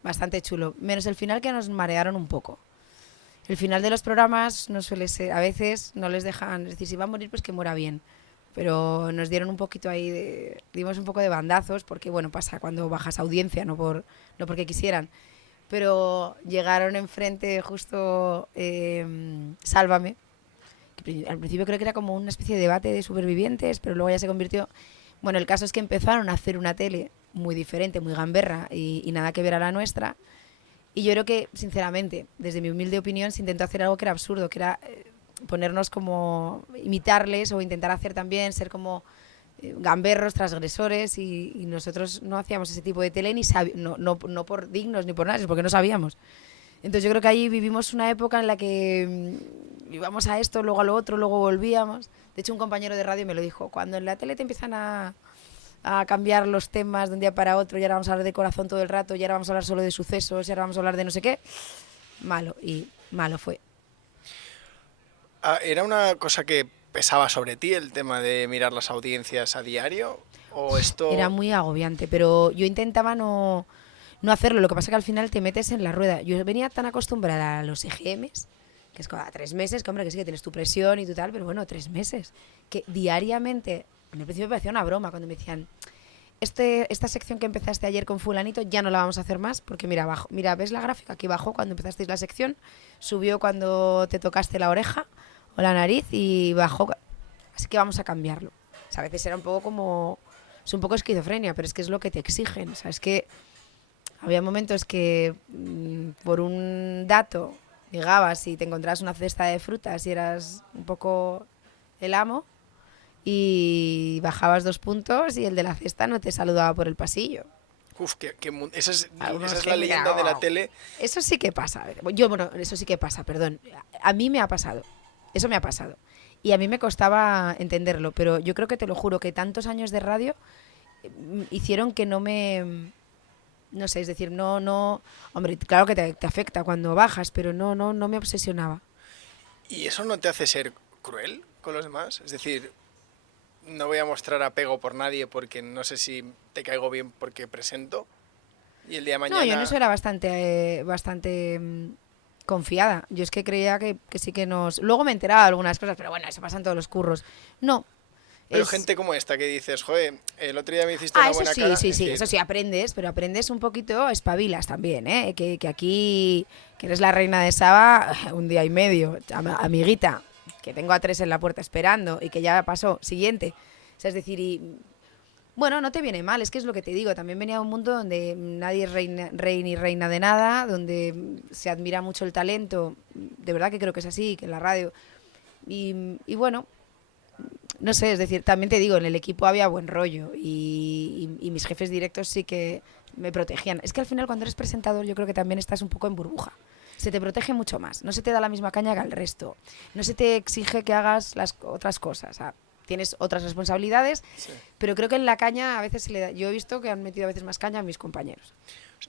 bastante chulo, menos el final que nos marearon un poco. El final de los programas no suele ser, a veces no les dejan, es decir, si va a morir pues que muera bien, pero nos dieron un poquito ahí, dimos un poco de bandazos, porque bueno, pasa cuando bajas audiencia, no porque quisieran, pero llegaron enfrente justo Sálvame, que al principio creo que era como una especie de debate de supervivientes, pero luego ya se convirtió, bueno, el caso es que empezaron a hacer una tele muy diferente, muy gamberra y nada que ver a la nuestra. Y yo creo que, sinceramente, desde mi humilde opinión, se intentó hacer algo que era absurdo, que era ponernos como, imitarles o intentar hacer también, ser como gamberros, transgresores, y nosotros no hacíamos ese tipo de tele, no por dignos ni por nada, porque no sabíamos. Entonces yo creo que ahí vivimos una época en la que íbamos a esto, luego a lo otro, luego volvíamos. De hecho, un compañero de radio me lo dijo, cuando en la tele te empiezan a cambiar los temas de un día para otro, y ahora vamos a hablar de corazón todo el rato, y ahora vamos a hablar solo de sucesos, y ahora vamos a hablar de no sé qué, malo fue. ¿Era una cosa que pesaba sobre ti el tema de mirar las audiencias a diario? ¿O esto...? Era muy agobiante, pero yo intentaba no hacerlo, lo que pasa es que al final te metes en la rueda. Yo venía tan acostumbrada a los EGMs, que es cada 3 meses, que hombre, que sí que tienes tu presión y tu tal, pero bueno, 3 meses, que diariamente... En el principio me parecía una broma cuando me decían esta sección que empezaste ayer con fulanito ya no la vamos a hacer más porque mira, ¿ves la gráfica? Aquí bajó cuando empezasteis la sección, subió cuando te tocaste la oreja o la nariz y bajó, así que vamos a cambiarlo. O sea, a veces era un poco como... Es un poco esquizofrenia, pero es que es lo que te exigen. O sea, es que había momentos que por un dato Llegabas y te encontrabas una cesta de frutas y eras un poco el amo y bajabas 2 puntos y el de la cesta no te saludaba por el pasillo. Uf, esa Algunos es que la mira, leyenda de la tele. Eso sí que pasa. Bueno, eso sí que pasa, perdón. A mí me ha pasado. Eso me ha pasado. Y a mí me costaba entenderlo, pero yo creo que te lo juro que tantos años de radio hicieron que no me... No sé, es decir, no... Hombre, claro que te afecta cuando bajas, pero no me obsesionaba. ¿Y eso no te hace ser cruel con los demás? Es decir, no voy a mostrar apego por nadie porque no sé si te caigo bien porque presento. Y el día de mañana... No, yo en eso era bastante confiada. Yo es que creía que sí que nos... Luego me enteraba de algunas cosas, pero bueno, eso pasa en todos los curros. No. Pero gente como esta que dices, joder, el otro día me hiciste una Eso buena sí, cara. sí, Es sí, decir, eso sí, aprendes, pero aprendes un poquito, espabilas también, ¿eh? Que aquí, que eres la reina de Saba, un día y medio, amiguita, que tengo a 3 en la puerta esperando y que ya pasó, siguiente. O sea, es decir, y bueno, no te viene mal, es que es lo que te digo, también venía de un mundo donde nadie es rey ni reina de nada, donde se admira mucho el talento, de verdad que creo que es así, que en la radio. Y bueno, no sé, es decir, también te digo, en el equipo había buen rollo y mis jefes directos sí que me protegían. Es que al final cuando eres presentador yo creo que también estás un poco en burbuja. Se te protege mucho más, no se te da la misma caña que al resto, no se te exige que hagas las otras cosas. O sea, tienes otras responsabilidades, sí. pero creo que en la caña a veces se le da. Yo he visto que han metido a veces más caña a mis compañeros.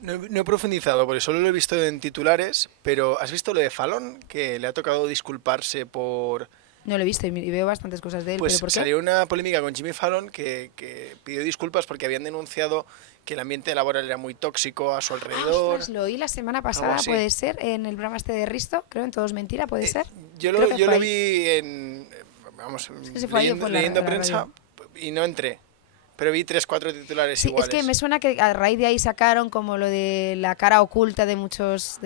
No he profundizado porque solo lo he visto en titulares, pero ¿has visto lo de Fallon? Que le ha tocado disculparse por... No lo he visto y veo bastantes cosas de él, Pues pero ¿por qué? salió una polémica con Jimmy Fallon que pidió disculpas porque habían denunciado que el ambiente laboral era muy tóxico a su alrededor. Ostras, lo oí la semana Algo pasada, así. puede ser, en el programa este de Risto, creo, en Todo es Mentira, puede ser. Yo Creo que yo fue lo ahí. vi en, vamos, Es que se fue ahí o fue en leyendo la prensa radio. y no entré. Pero vi 3 4 titulares Sí, iguales. es que me suena que a raíz de ahí sacaron como lo de la cara oculta de muchas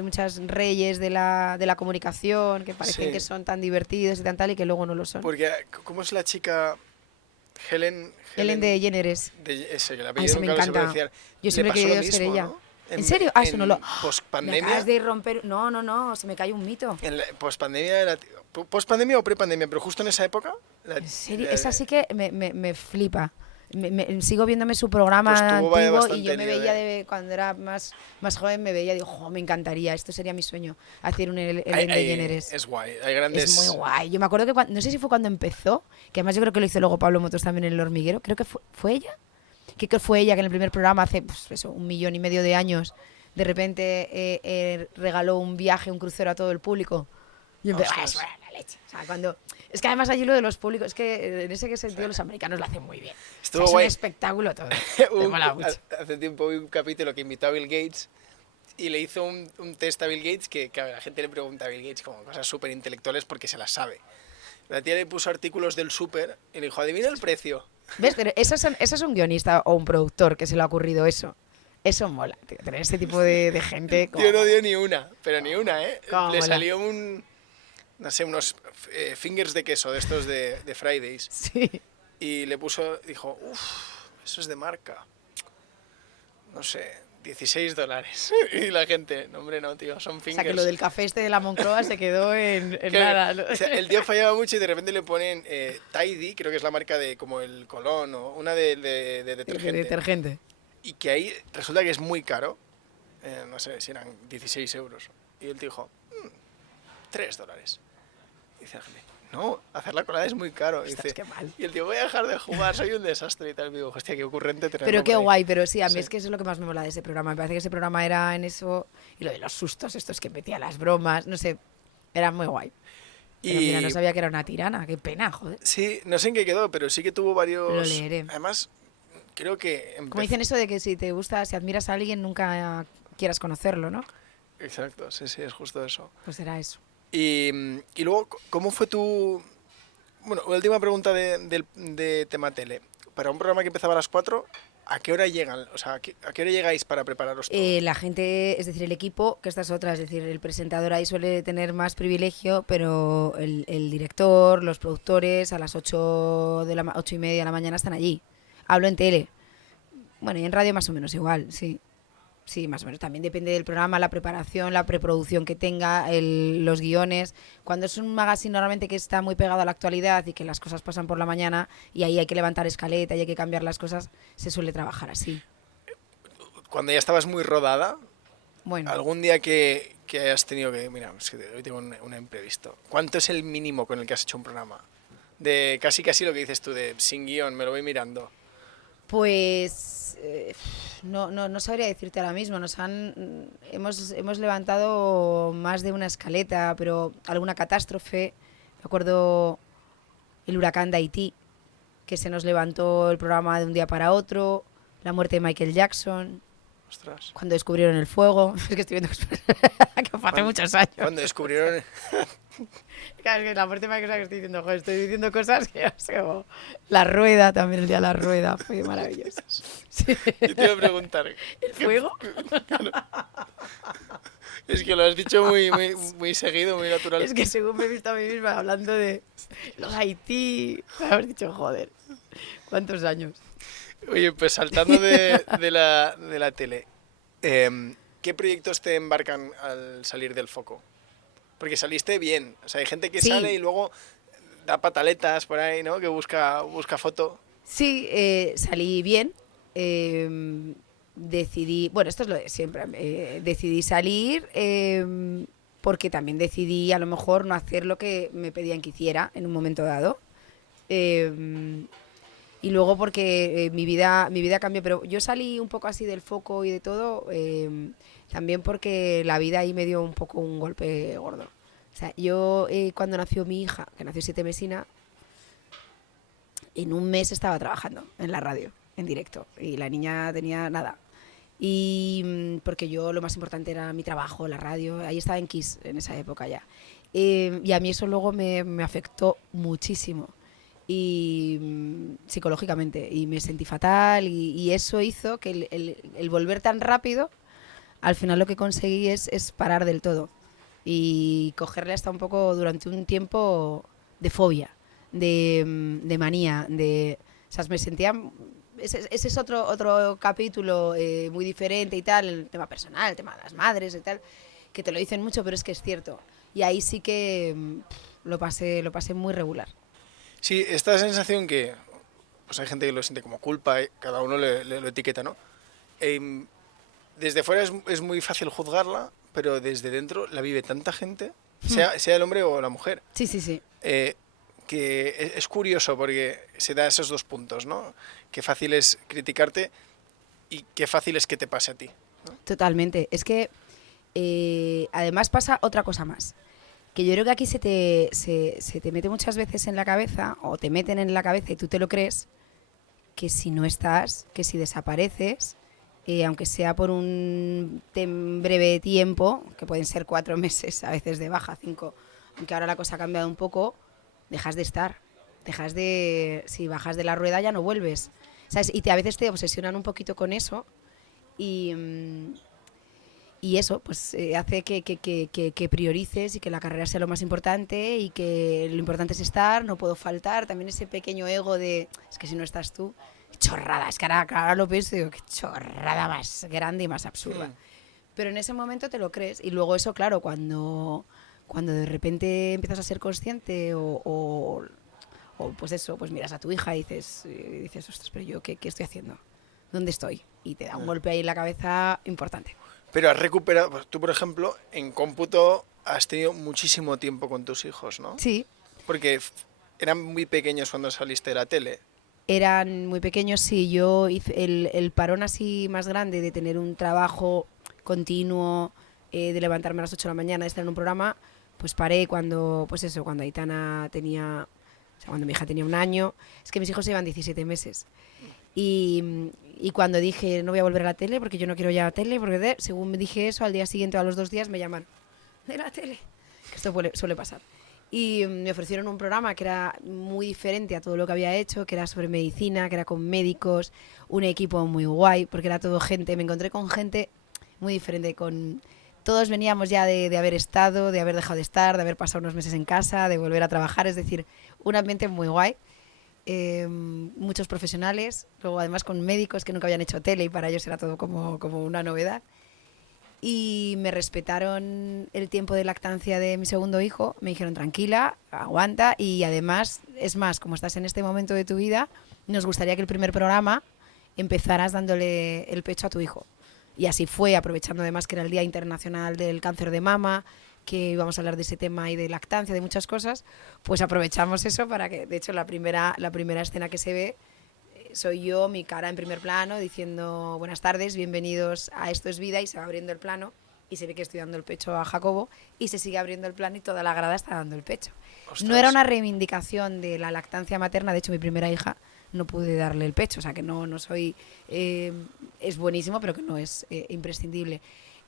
reyes de la comunicación, que parecen Sí. que son tan divertidos y tal y que luego no lo son. Porque, ¿cómo es la chica? Ellen DeGeneres. Ese, que el Ay, apellido se me nunca lo sé encanta. pronunciar. Yo Le siempre he pasó lo querido ser mismo, ella. ¿no? ¿En serio? Ah, eso no lo... Me Pospandemia. acabas de romper... No, se me cayó un mito. En la pospandemia, pospandemia o prepandemia, pero justo en esa época. ¿En serio? Esa sí que me flipa. Sigo viéndome su programa Pues tuvo antiguo y bastante yo me lío veía cuando era más joven, me veía y digo, "Jo, me encantaría, esto sería mi sueño, hacer un Ellen DeGeneres". Es guay, hay grandes... Es muy guay. Yo me acuerdo que no sé si fue cuando empezó, que además yo creo que lo hizo luego Pablo Motos también en El Hormiguero, creo que fue ella. Que fue ella que en el primer programa hace pues, eso, 1,5 millones de años, de repente regaló un viaje, un crucero a todo el público. Y empezó, eso era la leche. O sea, cuando... Es que además allí lo de los públicos, es que en ese sentido los americanos lo hacen muy bien. Estuvo O sea, es guay. un espectáculo todo. Me mola mucho. Hace tiempo vi un capítulo que invitó a Bill Gates y le hizo un test a Bill Gates que a la gente le pregunta a Bill Gates como cosas súper intelectuales porque se las sabe. La tía le puso artículos del súper y le dijo, adivina el precio. ¿Ves? Pero eso es un guionista o un productor que se le ha ocurrido eso. Eso mola, tío, tener este tipo de gente. Tío, no dio ni una, pero ni una, ¿eh? Cómo Le mola. salió no sé, unos fingers de queso de estos de Fridays. Sí. Y le puso, dijo, uff, eso es de marca. No sé, $16. Y la gente, no hombre, no, tío, son O fingers. sea, que lo del café este de la Moncloa se quedó en Que, nada. ¿No? o sea, el tío fallaba mucho y de repente le ponen Tidy, creo que es la marca de como el Colón o una de detergente. Detergente. Y que ahí resulta que es muy caro. No sé si eran 16 euros. Y él dijo, $3. Y dice la gente, no, hacer la colada es muy caro. Y Ostras, dice, qué mal. y el tío, voy a dejar de jugar, soy un desastre y tal. Y digo, hostia, qué ocurrente tenerlo Pero qué por ahí. guay, pero sí, a mí Sí. es que eso es lo que más me mola de ese programa. Me parece que ese programa era en eso, y lo de los sustos estos que metía, las bromas, no sé, era muy guay. Pero mira, no sabía que era una tirana, qué pena, joder. Sí, no sé en qué quedó, pero sí que tuvo varios... Lo leeré. Además, creo que... Como dicen eso de que si te gusta, si admiras a alguien, nunca quieras conocerlo, ¿no? Exacto, sí, es justo eso. Pues será eso. Y luego, ¿cómo fue tu...? Bueno, última pregunta de tema tele. Para un programa que empezaba a las 4, ¿a qué hora llegan? O sea, ¿a qué hora llegáis para prepararos todo? La gente, es decir, el equipo, que esta es otra, es decir, el presentador ahí suele tener más privilegio, pero el director, los productores, a las 8:30 de la mañana están allí. Hablo en tele. Bueno, y en radio más o menos igual, sí. Sí, más o menos. También depende del programa, la preparación, la preproducción que tenga, los guiones. Cuando es un magazine normalmente que está muy pegado a la actualidad y que las cosas pasan por la mañana y ahí hay que levantar escaleta y hay que cambiar las cosas, se suele trabajar así. Cuando ya estabas muy rodada, Bueno, algún día que hayas tenido que, mira, es que hoy tengo un imprevisto. ¿Cuánto es el mínimo con el que has hecho un programa? De casi casi lo que dices tú, de sin guión, me lo voy mirando. pues no sabría decirte ahora mismo. Hemos levantado más de una escaleta, pero alguna catástrofe. Me acuerdo el huracán de Haití, que se nos levantó el programa de un día para otro, la muerte de Michael Jackson, Ostras. cuando descubrieron el fuego. Es que estoy viendo que fue hace muchos años. Cuando descubrieron... Claro, es que la muerte de Michael Jackson estoy diciendo, joder, estoy diciendo cosas que no sé, como la rueda, también el día de la rueda, fue maravilloso. Sí. Yo te iba a preguntar... ¿El fuego? Es que lo has dicho muy seguido, muy natural. Es que según me he visto a mí misma hablando de los Haití, me haber dicho, joder, ¿cuántos años? Oye, pues saltando de la tele, ¿qué proyectos te embarcan al salir del foco? Porque saliste bien. O sea, hay gente que Sí. sale y luego da pataletas por ahí, ¿no? Que busca foto. Sí, salí bien. Decidí, bueno, esto es lo de siempre. Decidí salir porque también decidí a lo mejor no hacer lo que me pedían que hiciera en un momento dado. Y luego porque mi vida cambió, pero yo salí un poco así del foco y de todo, también porque la vida ahí me dio un poco un golpe gordo. O sea, yo cuando nació mi hija, que nació 7 mesina, en un mes estaba trabajando en la radio, en directo, y la niña tenía nada. Y porque yo lo más importante era mi trabajo, la radio, ahí estaba en Kiss en esa época ya. Y a mí eso luego me afectó muchísimo y psicológicamente y me sentí fatal y eso hizo que el volver tan rápido, al final lo que conseguí es parar del todo y cogerle hasta un poco durante un tiempo de fobia, de manía, o sea, me sentía... Ese es otro capítulo muy diferente y tal, el tema personal, el tema de las madres y tal, que te lo dicen mucho, pero es que es cierto. Y ahí sí que lo pasé muy regular. Sí, esta sensación que pues hay gente que lo siente como culpa, cada uno lo etiqueta, ¿no? Desde fuera es muy fácil juzgarla, pero desde dentro la vive tanta gente, sea el hombre o la mujer. Sí, sí, sí. Que es curioso porque se da esos dos puntos, ¿no? Qué fácil es criticarte y qué fácil es que te pase a ti, ¿no? Totalmente. Es que además pasa otra cosa más. Que yo creo que aquí se te mete muchas veces en la cabeza, o te meten en la cabeza y tú te lo crees, que si no estás, que si desapareces, aunque sea por un breve tiempo, que pueden ser 4 meses, a veces de baja, 5, aunque ahora la cosa ha cambiado un poco, dejas de estar. Si bajas de la rueda ya no vuelves. ¿Sabes? Y a veces te obsesionan un poquito con eso y eso pues hace que priorices y que la carrera sea lo más importante y que lo importante es estar, no puedo faltar. También ese pequeño ego de, es que si no estás tú, chorrada, es que ahora lo pienso y digo, qué chorrada más grande y más absurda. Pero en ese momento te lo crees y luego eso, claro, cuando de repente empiezas a ser consciente o pues eso, pues miras a tu hija y dices ostras, pero yo, ¿qué estoy haciendo? ¿Dónde estoy? Y te da un golpe ahí en la cabeza importante. Pero has recuperado, pues tú por ejemplo, en cómputo has tenido muchísimo tiempo con tus hijos, ¿no? Sí. Porque eran muy pequeños cuando saliste de la tele. Eran muy pequeños, sí. Yo hice el parón así más grande de tener un trabajo continuo, de levantarme a las 8 de la mañana, de estar en un programa, pues paré cuando Aitana tenía... O sea, cuando mi hija tenía 1 año. Es que mis hijos llevan 17 meses. Y cuando dije, no voy a volver a la tele porque yo no quiero ya la tele, porque según me dije eso, al día siguiente o a los 2 días me llaman de la tele. Que esto suele pasar. Y me ofrecieron un programa que era muy diferente a todo lo que había hecho, que era sobre medicina, que era con médicos, un equipo muy guay, porque era todo gente, me encontré con gente muy diferente, todos veníamos ya de haber estado, de haber dejado de estar, de haber pasado unos meses en casa, de volver a trabajar, es decir, un ambiente muy guay. Muchos profesionales, luego además con médicos que nunca habían hecho tele y para ellos era todo como una novedad. y me respetaron el tiempo de lactancia de mi segundo hijo. Me dijeron, tranquila, aguanta, y además, es más, como estás en este momento de tu vida, nos gustaría que el primer programa empezaras dándole el pecho a tu hijo. Y así fue, aprovechando además que era el Día Internacional del Cáncer de Mama, que íbamos a hablar de ese tema y de lactancia, de muchas cosas, pues aprovechamos eso para que, de hecho, la primera escena que se ve, soy yo, mi cara en primer plano, diciendo buenas tardes, bienvenidos a Esto es Vida, y se va abriendo el plano y se ve que estoy dando el pecho a Jacobo y se sigue abriendo el plano y toda la grada está dando el pecho. Ostras. No era una reivindicación de la lactancia materna, de hecho mi primera hija no pude darle el pecho, o sea que no soy, es buenísimo, pero que no es imprescindible.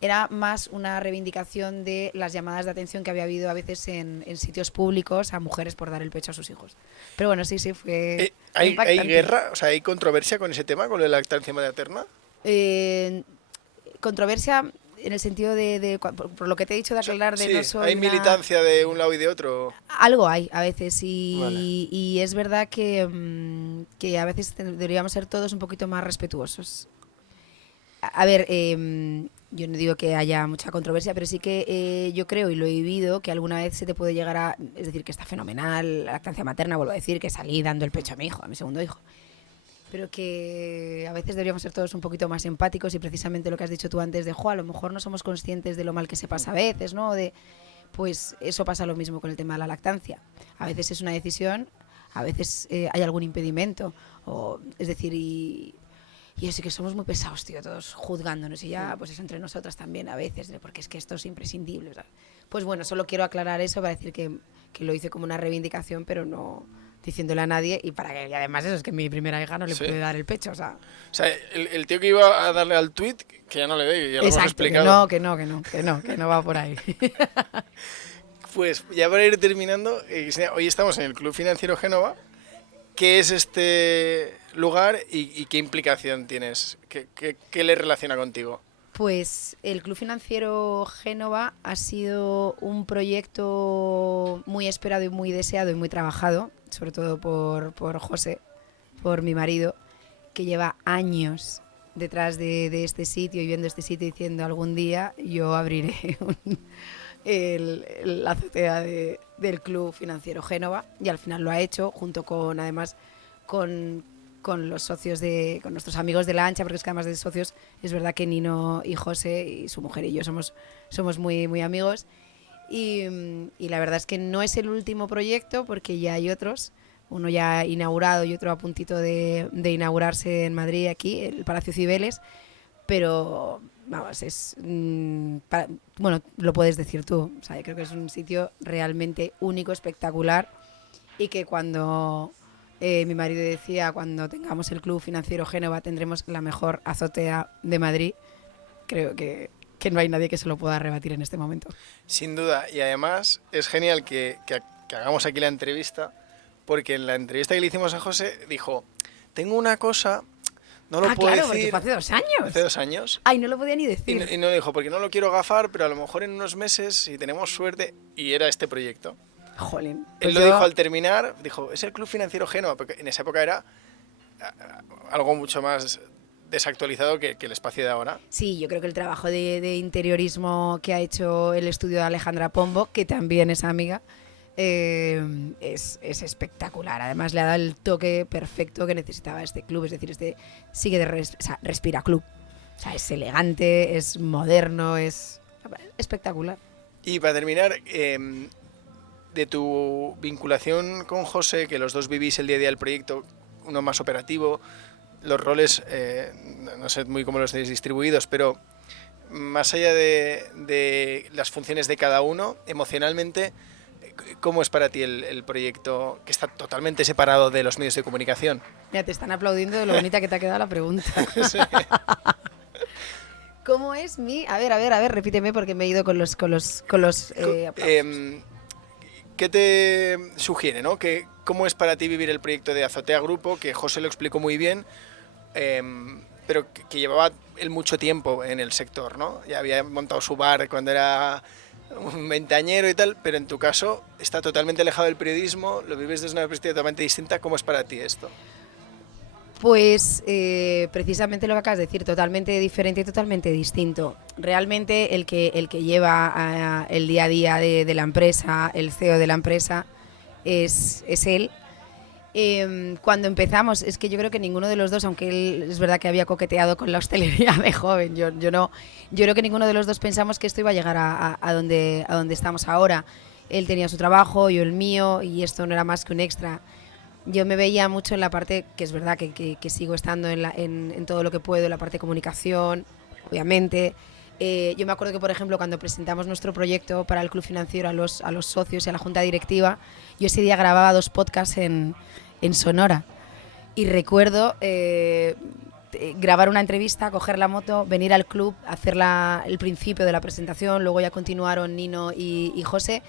Era más una reivindicación de las llamadas de atención que había habido a veces en sitios públicos a mujeres por dar el pecho a sus hijos. Pero bueno, sí, fue ¿Hay impactante. guerra? O sea, ¿hay controversia con ese tema, con la lactancia materna? Controversia en el sentido por lo que te he dicho de aclarar, de Sí, no soy ¿hay militancia de un lado y de otro? Algo hay a veces Vale. y es verdad que a veces deberíamos ser todos un poquito más respetuosos. A ver, yo no digo que haya mucha controversia, pero sí que yo creo y lo he vivido que alguna vez se te puede llegar a... Es decir, que está fenomenal la lactancia materna, vuelvo a decir, que salí dando el pecho a mi hijo, a mi segundo hijo. Pero que a veces deberíamos ser todos un poquito más empáticos y precisamente lo que has dicho tú antes de, a lo mejor no somos conscientes de lo mal que se pasa a veces, ¿no? Pues eso pasa lo mismo con el tema de la lactancia. A veces es una decisión, a veces hay algún impedimento, es decir, y así que somos muy pesados, tío, todos juzgándonos y ya, pues eso entre nosotras también a veces, porque es que esto es imprescindible, ¿sabes? Pues bueno, solo quiero aclarar eso para decir que lo hice como una reivindicación, pero no diciéndole a nadie, y para que y además eso es que mi primera hija no le puede dar el pecho, o sea, el tío que iba a darle al tweet, que ya no le ve, ya lo hemos explicado. que no va por ahí. Pues ya para ir terminando, hoy estamos en el Club Financiero Génova. ¿Qué es este lugar y qué implicación tienes? ¿Qué le relaciona contigo? Pues el Club Financiero Génova ha sido un proyecto muy esperado y muy deseado y muy trabajado, sobre todo por José, por mi marido, que lleva años detrás de este sitio y viendo este sitio diciendo algún día yo abriré la azotea del Club Financiero Génova, y al final lo ha hecho junto con, además, con los socios con nuestros amigos de la Ancha, porque es que además de socios es verdad que Nino y José y su mujer y yo somos muy, muy amigos, y la verdad es que no es el último proyecto porque ya hay otros, uno ya inaugurado y otro a puntito de inaugurarse en Madrid, aquí, el Palacio Cibeles, pero vamos, bueno, lo puedes decir tú, o sea, yo creo que es un sitio realmente único, espectacular, y que cuando mi marido decía, cuando tengamos el Club Financiero Génova tendremos la mejor azotea de Madrid, creo que no hay nadie que se lo pueda rebatir en este momento. Sin duda, y además es genial que hagamos aquí la entrevista, porque en la entrevista que le hicimos a José dijo, tengo una cosa... No lo puedo claro, decir. Porque fue hace 2 años. Hace 2 años. Ay, no lo podía ni decir. Y no dijo, porque no lo quiero gafar, pero a lo mejor en unos meses, si tenemos suerte, y era este proyecto. Jolín. Él lo dijo al terminar, dijo, es el Club Financiero Génova, porque en esa época era algo mucho más desactualizado que el espacio de ahora. Sí, yo creo que el trabajo de interiorismo que ha hecho el estudio de Alejandra Pombo, que también es amiga, es espectacular. Además le ha dado el toque perfecto que necesitaba este club, es decir, respira club. O sea, es elegante, es moderno, es espectacular. Y para terminar, de tu vinculación con José, que los dos vivís el día a día del proyecto, uno más operativo, los roles, no sé muy cómo los tenéis distribuidos, pero más allá de las funciones de cada uno, emocionalmente, ¿cómo es para ti el proyecto que está totalmente separado de los medios de comunicación? Mira, te están aplaudiendo de lo bonita que te ha quedado la pregunta. Sí. ¿Cómo es mi...? A ver, repíteme porque me he ido con los aplausos. ¿Qué te sugiere, no? ¿Cómo es para ti vivir el proyecto de Azotea Grupo? Que José lo explicó muy bien, pero que llevaba él mucho tiempo en el sector, ¿no? Ya había montado su bar cuando era un veinteañero y tal, pero en tu caso está totalmente alejado del periodismo, lo vives desde una perspectiva totalmente distinta. ¿Cómo es para ti esto? Pues precisamente lo que acabas de decir, totalmente diferente y totalmente distinto. realmente el que lleva el día a día de la empresa, el CEO de la empresa, es él. Cuando empezamos, es que yo creo que ninguno de los dos, aunque él es verdad que había coqueteado con la hostelería de joven, yo no, yo creo que ninguno de los dos pensamos que esto iba a llegar a donde estamos ahora. Él tenía su trabajo, yo el mío, y esto no era más que un extra. Yo me veía mucho en la parte, que es verdad que sigo estando en todo lo que puedo, en la parte de comunicación, obviamente. Yo me acuerdo que, por ejemplo, cuando presentamos nuestro proyecto para el club financiero a los socios y a la junta directiva, yo ese día grababa 2 podcasts en Sonora. Y recuerdo grabar una entrevista, coger la moto, venir al club, hacer el principio de la presentación, luego ya continuaron Nino y José,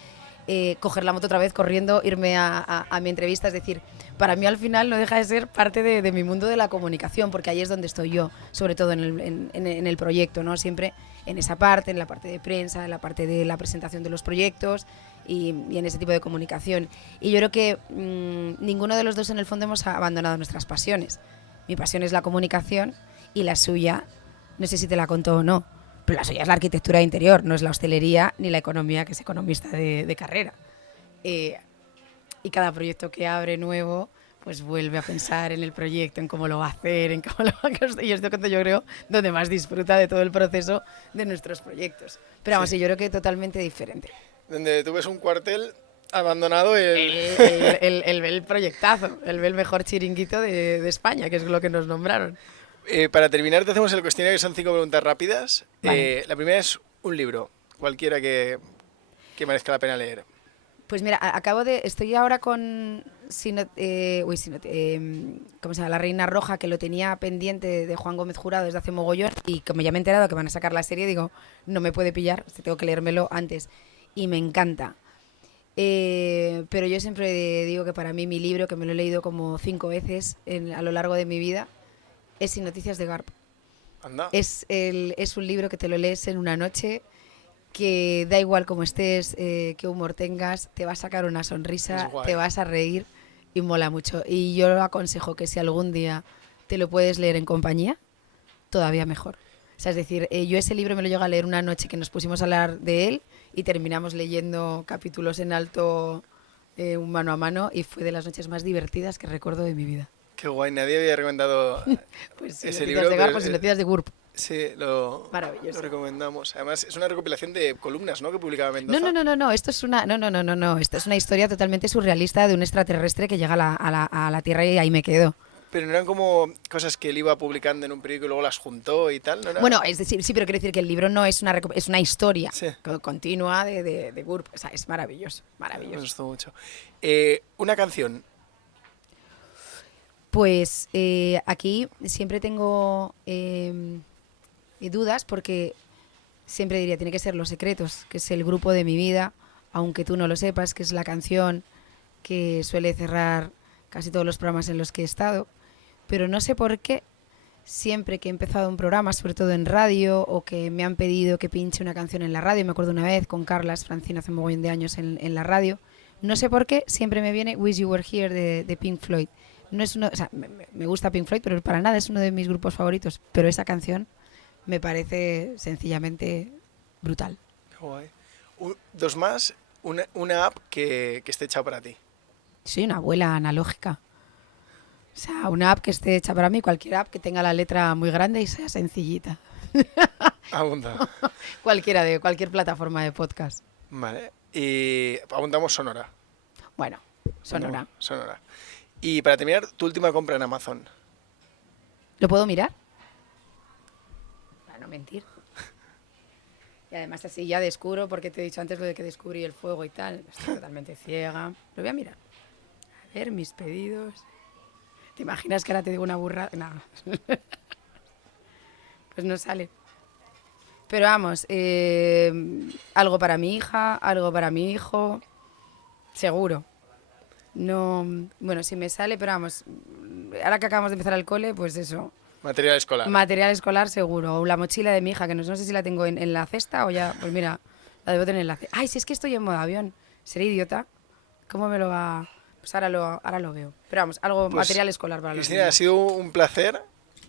coger la moto otra vez corriendo, irme a mi entrevista. Es decir, para mí al final no deja de ser parte de mi mundo de la comunicación, porque ahí es donde estoy yo, sobre todo en el proyecto, ¿no? Siempre en esa parte, en la parte de prensa, en la parte de la presentación de los proyectos y en ese tipo de comunicación. Y yo creo que ninguno de los dos en el fondo hemos abandonado nuestras pasiones. Mi pasión es la comunicación y la suya, no sé si te la contó o no, pero la suya es la arquitectura de interior, no es la hostelería ni la economía, que es economista de carrera. Y cada proyecto que abre nuevo, pues vuelve a pensar en el proyecto, en cómo lo va a hacer, en cómo lo va a construir. Y esto es yo creo donde más disfruta de todo el proceso de nuestros proyectos. Pero vamos, sí, yo creo que totalmente diferente. Donde tú ves un cuartel abandonado, el proyectazo, el mejor chiringuito de España, que es lo que nos nombraron. Para terminar, te hacemos el cuestionario, que son 5 preguntas rápidas. Vale. La primera es un libro, cualquiera que merezca la pena leer. Pues mira, estoy ahora con ¿cómo se llama? La Reina Roja, que lo tenía pendiente de Juan Gómez Jurado desde hace mogollón, y como ya me he enterado que van a sacar la serie, digo, no me puede pillar, tengo que leérmelo antes. Y me encanta. Pero yo siempre digo que para mí mi libro, que me lo he leído como 5 veces a lo largo de mi vida, es Sin noticias de Garp. Anda. Es un libro que te lo lees en una noche, que da igual cómo estés, qué humor tengas, te va a sacar una sonrisa, te vas a reír y mola mucho. Y yo lo aconsejo que si algún día te lo puedes leer en compañía, todavía mejor. O sea, es decir, yo ese libro me lo llego a leer una noche que nos pusimos a hablar de él y terminamos leyendo capítulos en alto, un mano a mano, y fue de las noches más divertidas que recuerdo de mi vida. Qué guay, nadie había recomendado pues ese libro. De Garp, pues Sin noticias de GURP. Sí, maravilloso. Lo recomendamos. Además, es una recopilación de columnas, ¿no?, que publicaba Mendoza. No, esto es una historia totalmente surrealista de un extraterrestre que llega a la Tierra, y ahí me quedo. Pero no eran como cosas que él iba publicando en un periódico y luego las juntó y tal, ¿no era? Bueno, es decir, sí, pero quiero decir que el libro no es es una historia, sí, continua de GURP. O sea, es maravilloso, maravilloso. Me gustó mucho. Una canción. Pues aquí siempre tengo dudas, porque siempre diría, tiene que ser Los Secretos, que es el grupo de mi vida, aunque tú no lo sepas, que es la canción que suele cerrar casi todos los programas en los que he estado. Pero no sé por qué, siempre que he empezado un programa, sobre todo en radio, o que me han pedido que pinche una canción en la radio, me acuerdo una vez con Carlas Francina hace un mogollón de años en la radio, no sé por qué, siempre me viene Wish You Were Here de Pink Floyd. No es o sea, me gusta Pink Floyd, pero para nada es uno de mis grupos favoritos. Pero esa canción me parece sencillamente brutal. Qué guay. Dos más, una app que esté hecha para ti. Soy una abuela analógica. O sea, una app que esté hecha para mí, cualquier app que tenga la letra muy grande y sea sencillita. Abunda. Cualquier plataforma de podcast. Vale. Y apuntamos Sonora. Bueno, Sonora. Sonora. Y para terminar, tu última compra en Amazon. ¿Lo puedo mirar? Para no mentir. Y además así ya descubro, porque te he dicho antes lo de que descubrí el fuego y tal. Estoy totalmente ciega. Lo voy a mirar. A ver, mis pedidos. ¿Te imaginas que ahora te digo una burrada? No. Pues no sale. Pero vamos, algo para mi hija, algo para mi hijo. Seguro. No, bueno, si me sale, pero vamos, ahora que acabamos de empezar el cole, pues eso. Material escolar. Material escolar seguro. O la mochila de mi hija, que no sé si la tengo en la cesta o ya, pues mira, la debo tener en la cesta. Ay, si es que estoy en modo avión. Seré idiota. ¿Cómo me lo va...? Pues ahora lo veo. Pero vamos, algo pues, material escolar para los Cristina, ha sido un placer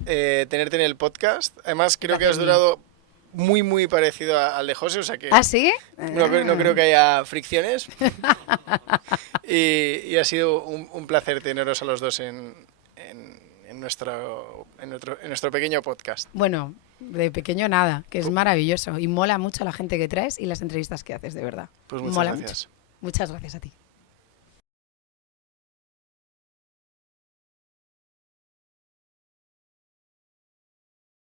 tenerte en el podcast. Además, creo Gracias que has durado muy, muy parecido al de José, o sea que ¿Ah, sí? no creo que haya fricciones. Y ha sido un placer teneros a los dos en nuestro pequeño podcast. Bueno, de pequeño nada, que es maravilloso y mola mucho la gente que traes y las entrevistas que haces, de verdad. Pues muchas Mola gracias. mucho. Muchas gracias a ti.